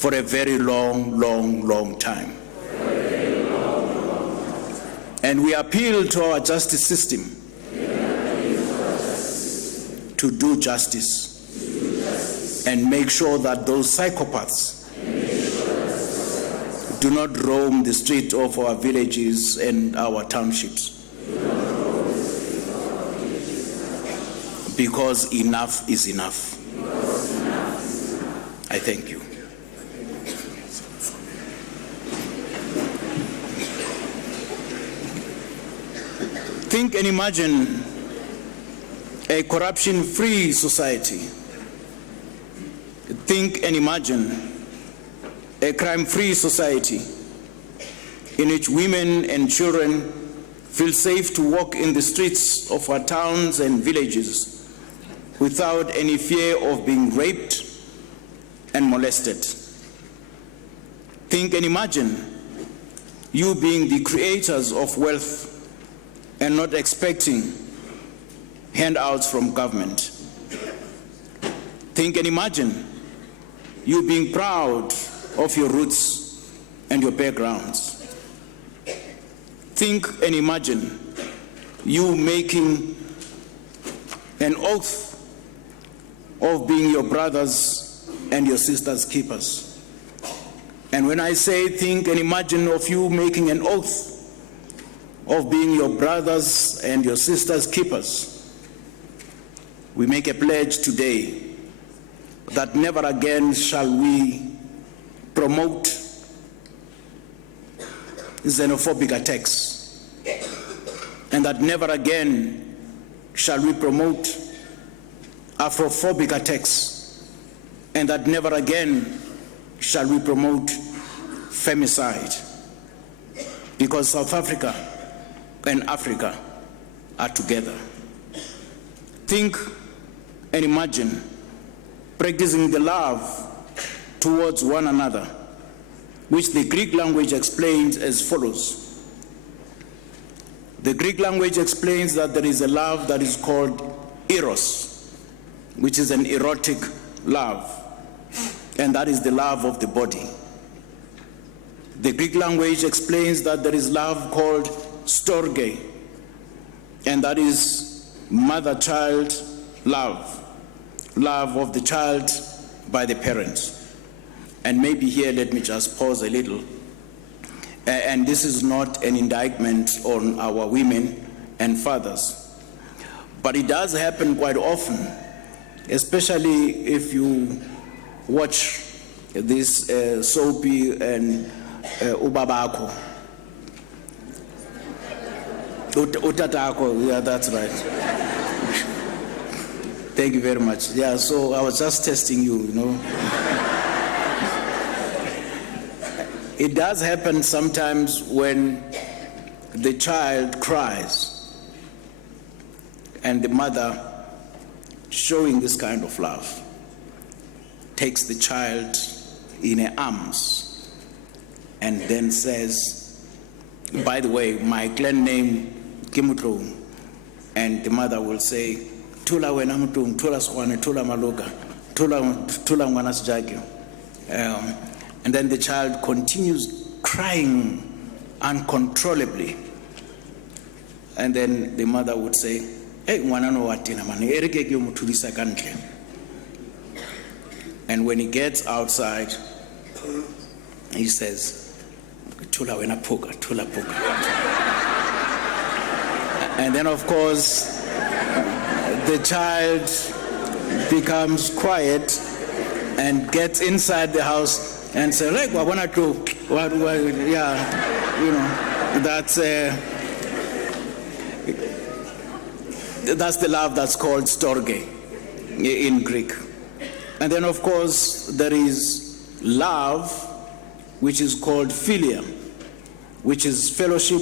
for a very long time. And we appeal to our justice system to do justice and make sure that those psychopaths do not roam the street of our villages and our townships. Because enough is enough. I thank you. Think and imagine a corruption-free society. Think and imagine a crime-free society in which women and children feel safe to walk in the streets of our towns and villages without any fear of being raped and molested. Think and imagine you being the creators of wealth and not expecting handouts from government. Think and imagine you being proud of your roots and your backgrounds. Think and imagine you making an oath of being your brothers and your sisters' keepers. And when I say think and imagine of you making an oath of being your brothers and your sisters' keepers, we make a pledge today that never again shall we promote xenophobic attacks, and that never again shall we promote Afrophobic attacks, and that never again shall we promote femicide, because South Africa and Africa are together. Think and imagine practicing the love towards one another, which the Greek language explains as follows. The Greek language explains that there is a love that is called eros, which is an erotic love, and that is the love of the body. The Greek language explains that there is love called storge, and that is mother-child love, love of the child by the parents. And maybe here, let me just pause a little. And this is not an indictment on our women and fathers, but it does happen quite often, especially if you watch this soapy and ubabako. Utatako, yeah, that's right. Thank you very much. Yeah, so I was just testing you, you know. It does happen sometimes when the child cries and the mother, showing this kind of love, takes the child in her arms and then says, by the way, my clan name, Kimutro, and the mother will say, Tula wenamutum, Tula swane, Tula maluka, Tula ngwanas jagyo. And then the child continues crying uncontrollably. And then the mother would say, hey, mwanano watina mani, erike kyo mutulisa kantle. And when he gets outside, he says, Tula wena poka, Tula poka. And then of course, the child becomes quiet and gets inside the house and says, "Rek wabona tu Yeah, you know, that's the love that's called storge in Greek. And then, of course, there is love, which is called philia, which is fellowship,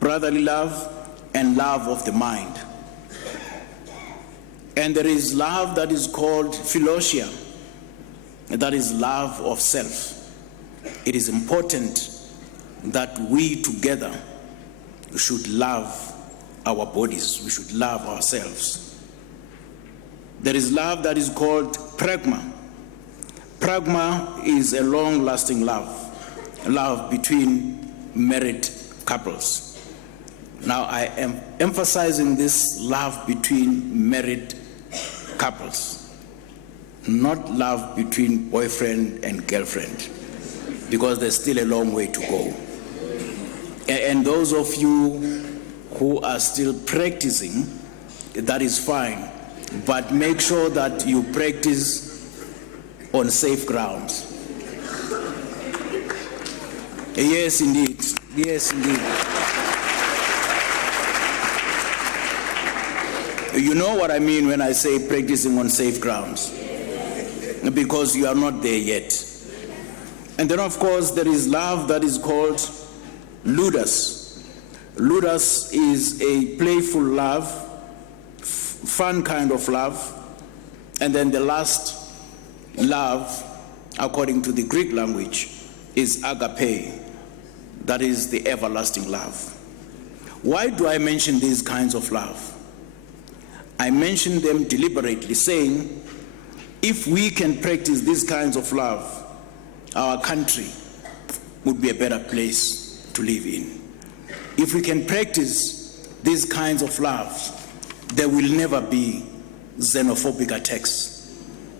brotherly love, and love of the mind. And there is love that is called philosia, that is love of self. It is important that we together should love our bodies, we should love ourselves. There is love that is called pragma. Pragma is a long-lasting love between married couples. Now, I am emphasizing this love between married couples, not love between boyfriend and girlfriend, because there's still a long way to go. And those of you who are still practicing, that is fine, but make sure that you practice on safe grounds. Yes, indeed. Yes, indeed. You know what I mean when I say practicing on safe grounds, because you are not there yet. And then, of course, there is love that is called ludus. Ludus is a playful love, fun kind of love. And then the last love, according to the Greek language, is agape. That is the everlasting love. Why do I mention these kinds of love? I mention them deliberately, saying, if we can practice these kinds of love, our country would be a better place to live in. If we can practice these kinds of love, there will never be xenophobic attacks.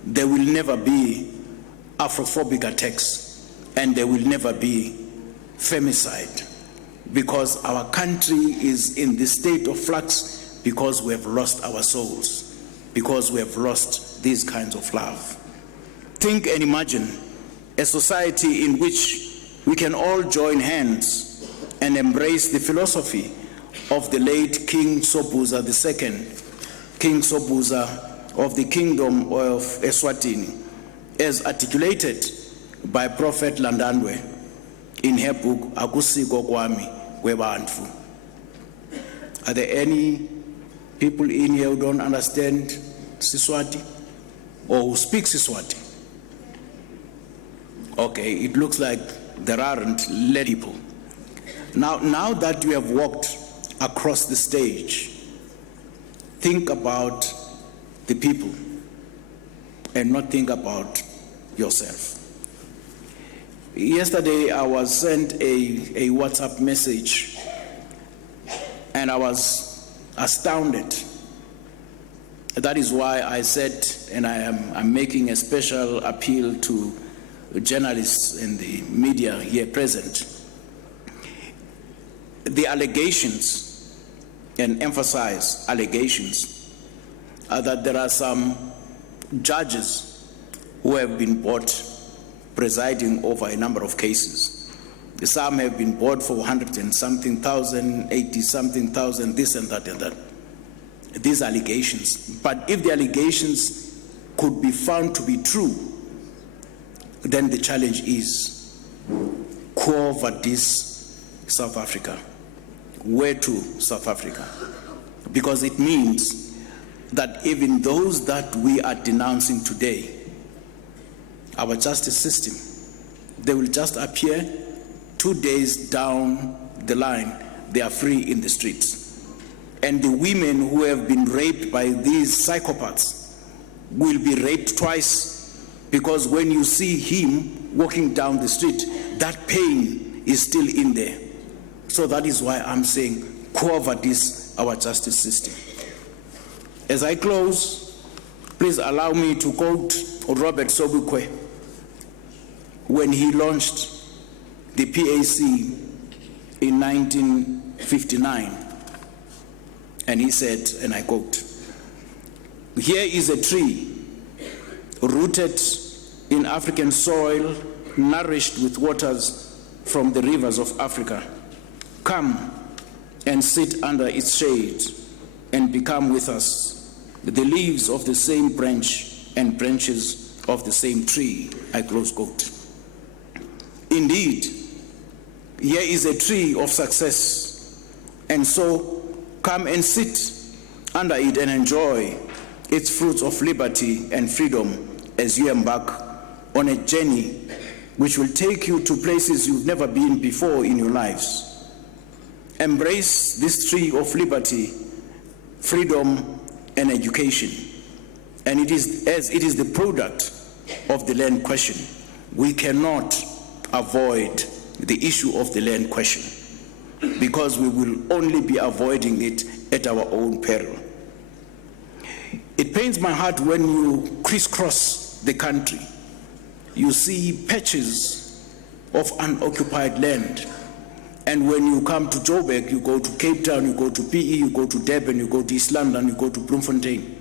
There will never be Afrophobic attacks. And there will never be femicide. Because our country is in this state of flux because we have lost our souls. Because we have lost these kinds of love. Think and imagine a society in which we can all join hands and embrace the philosophy of the late King Sobhuza II, King Sobhuza of the Kingdom of Eswatini, as articulated by Prophet Landandwe in her book, Akusiko Kwami Kwebantu. Are there any people in here who don't understand Siswati or who speak Siswati? Okay, it looks like there aren't people. Now that you have walked across the stage, think about the people and not think about yourself. Yesterday I was sent a WhatsApp message and I was astounded. That is why I said, and I'm making a special appeal to journalists and the media here present. The allegations, and emphasize allegations, are that there are some judges who have been bought presiding over a number of cases. Some have been bought for 100 and something thousand, 80 something thousand, this and that and that. These allegations. But if the allegations could be found to be true, then the challenge is, quo vadis South Africa? Where to South Africa? Because it means that even those that we are denouncing today, our justice system, they will just appear 2 days down the line, they are free in the streets. And the women who have been raped by these psychopaths will be raped twice, because when you see him walking down the street, that pain is still in there. So that is why I'm saying, quo vadis our justice system. As I close, please allow me to quote Robert Sobukwe when he launched the PAC in 1959. And he said, and I quote, "Here is a tree rooted in African soil nourished with waters from the rivers of Africa. Come and sit under its shade and become with us the leaves of the same branch and branches of the same tree. I close quote. Indeed, here is a tree of success, and so come and sit under it and enjoy its fruits of liberty and freedom as you embark on a journey which will take you to places you've never been before in your lives. Embrace this tree of liberty, freedom, and education. And it is, as it is the product of the land question, we cannot avoid the issue of the land question, because we will only be avoiding it at our own peril. It pains my heart when you crisscross the country. You see patches of unoccupied land. And when you come to Joburg, you go to Cape Town, you go to PE, you go to Durban, you go to East London, you go to Bloemfontein.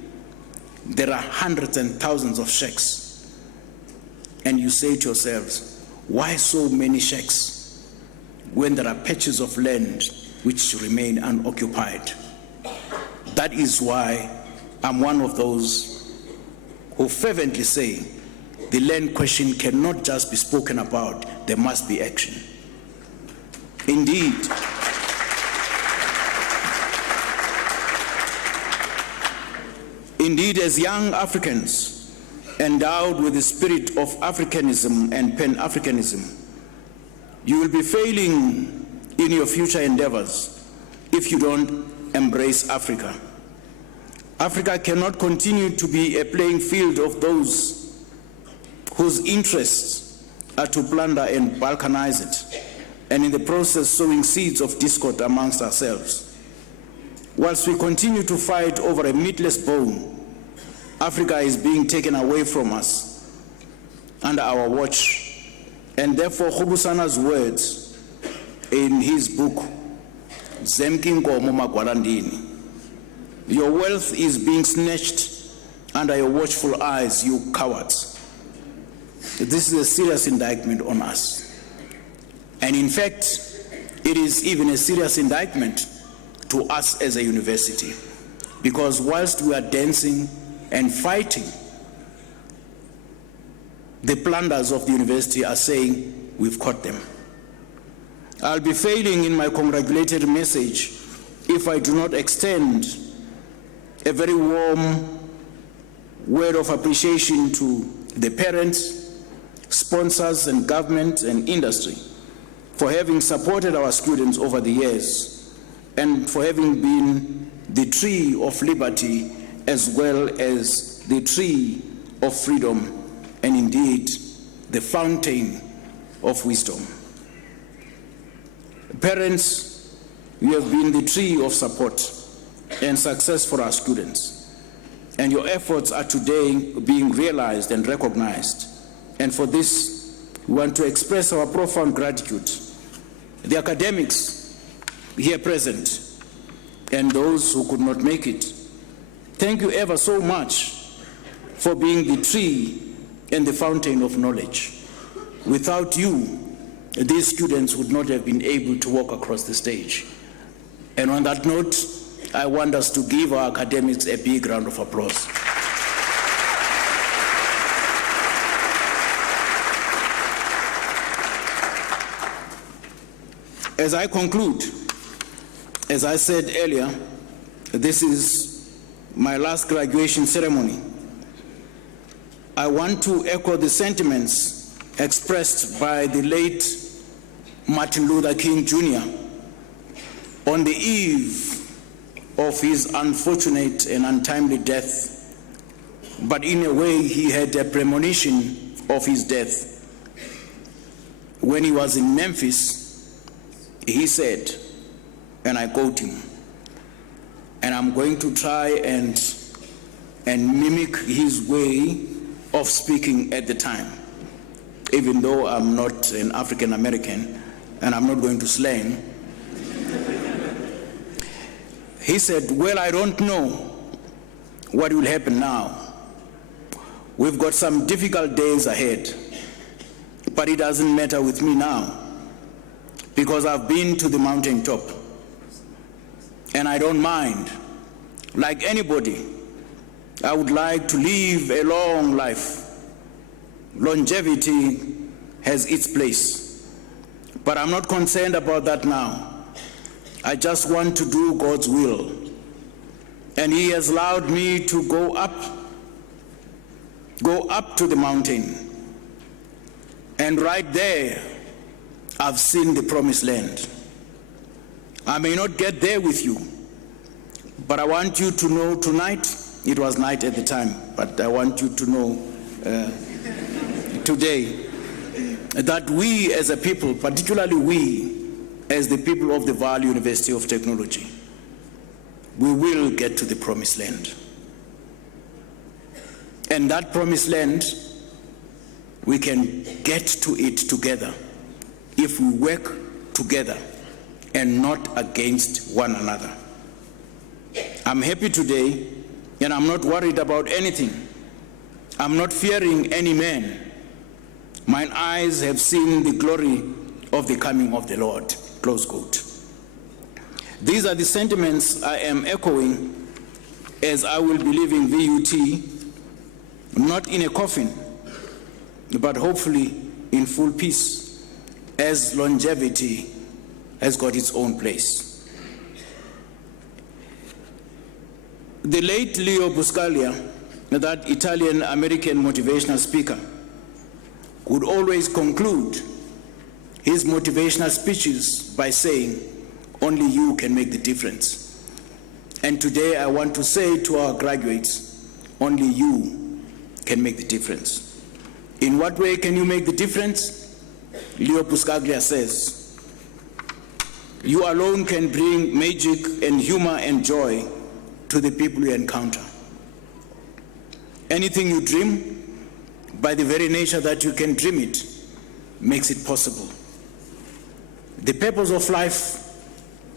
There are hundreds and thousands of shacks. And you say to yourselves, why so many shacks when there are patches of land which remain unoccupied? That is why I'm one of those who fervently say the land question cannot just be spoken about, there must be action. Indeed, as young Africans endowed with the spirit of Africanism and Pan-Africanism, you will be failing in your future endeavors if you don't embrace Africa. Africa cannot continue to be a playing field of those whose interests are to plunder and balkanize it, and in the process sowing seeds of discord amongst ourselves. Whilst we continue to fight over a meatless bone, Africa is being taken away from us under our watch. And therefore, Khubusana's words in his book, Zemkinkomo Magwalandini, your wealth is being snatched under your watchful eyes, you cowards. This is a serious indictment on us. And in fact, it is even a serious indictment to us as a university, because whilst we are dancing and fighting, the plunderers of the university are saying, we've caught them. I'll be failing in my congratulatory message if I do not extend a very warm word of appreciation to the parents, sponsors, and government and industry for having supported our students over the years and for having been the tree of liberty as well as the tree of freedom and indeed the fountain of wisdom. Parents, you have been the tree of support and success for our students, and your efforts are today being realized and recognized. And for this, we want to express our profound gratitude. The academics here present and those who could not make it, thank you ever so much for being the tree and the fountain of knowledge. Without you, these students would not have been able to walk across the stage. And on that note, I want us to give our academics a big round of applause. As I conclude, as I said earlier, this is my last graduation ceremony. I want to echo the sentiments expressed by the late Martin Luther King Jr. on the eve of his unfortunate and untimely death. But in a way, he had a premonition of his death. When he was in Memphis, he said, and I quote him, and I'm going to try and mimic his way of speaking at the time, even though I'm not an African American and I'm not going to slang. He said, well, I don't know what will happen now. We've got some difficult days ahead, but it doesn't matter with me now because I've been to the mountaintop and I don't mind. Like anybody, I would like to live a long life. Longevity has its place, but I'm not concerned about that now. I just want to do God's will. And He has allowed me to go up to the mountain. And right there, I've seen the promised land. I may not get there with you, but I want you to know tonight, it was night at the time, but I want you to know today that we as a people, particularly we as the people of the VUT University of Technology, we will get to the promised land. And that promised land, we can get to it together if we work together and not against one another. I'm happy today, and I'm not worried about anything. I'm not fearing any man. Mine eyes have seen the glory of the coming of the Lord. Close quote. These are the sentiments I am echoing as I will be leaving VUT, not in a coffin, but hopefully in full peace, as longevity has got its own place. The late Leo Buscaglia, that Italian-American motivational speaker, would always conclude his motivational speeches by saying, only you can make the difference. And today I want to say to our graduates, only you can make the difference. In what way can you make the difference? Leo Buscaglia says, you alone can bring magic and humor and joy to the people you encounter. Anything you dream, by the very nature that you can dream it, makes it possible. The purpose of life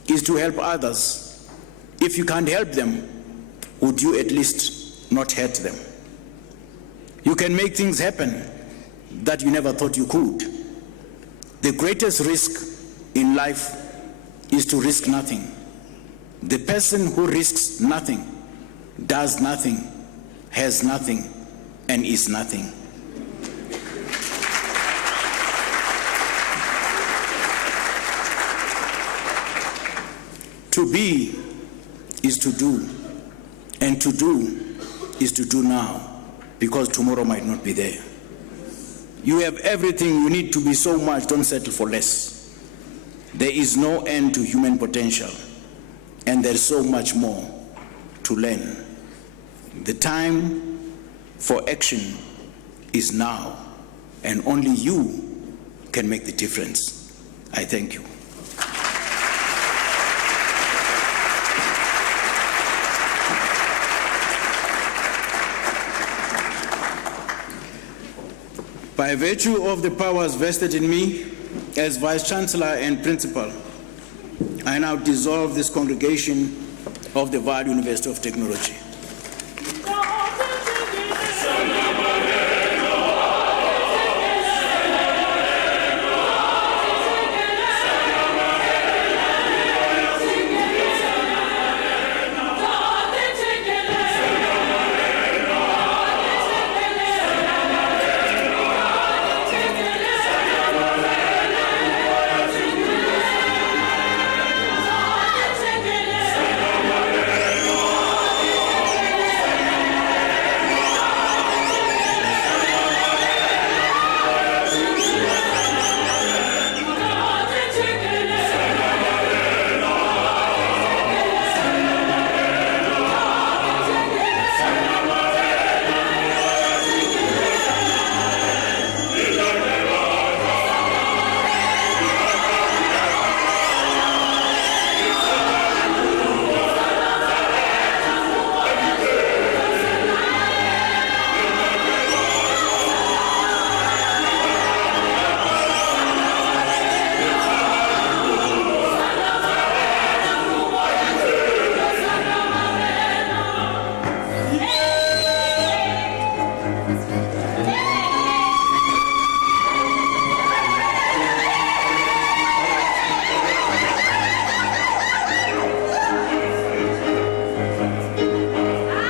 is to help others. If you can't help them, would you at least not hurt them? You can make things happen that you never thought you could. The greatest risk in life is to risk nothing. The person who risks nothing, does nothing, has nothing, and is nothing. To be is to do, and to do is to do now, because tomorrow might not be there. You have everything you need to be so much, don't settle for less. There is no end to human potential, and there's so much more to learn. The time for action is now, and only you can make the difference. I thank you. By virtue of the powers vested in me as Vice-Chancellor and Principal, I now dissolve this congregation of the VUT University of Technology.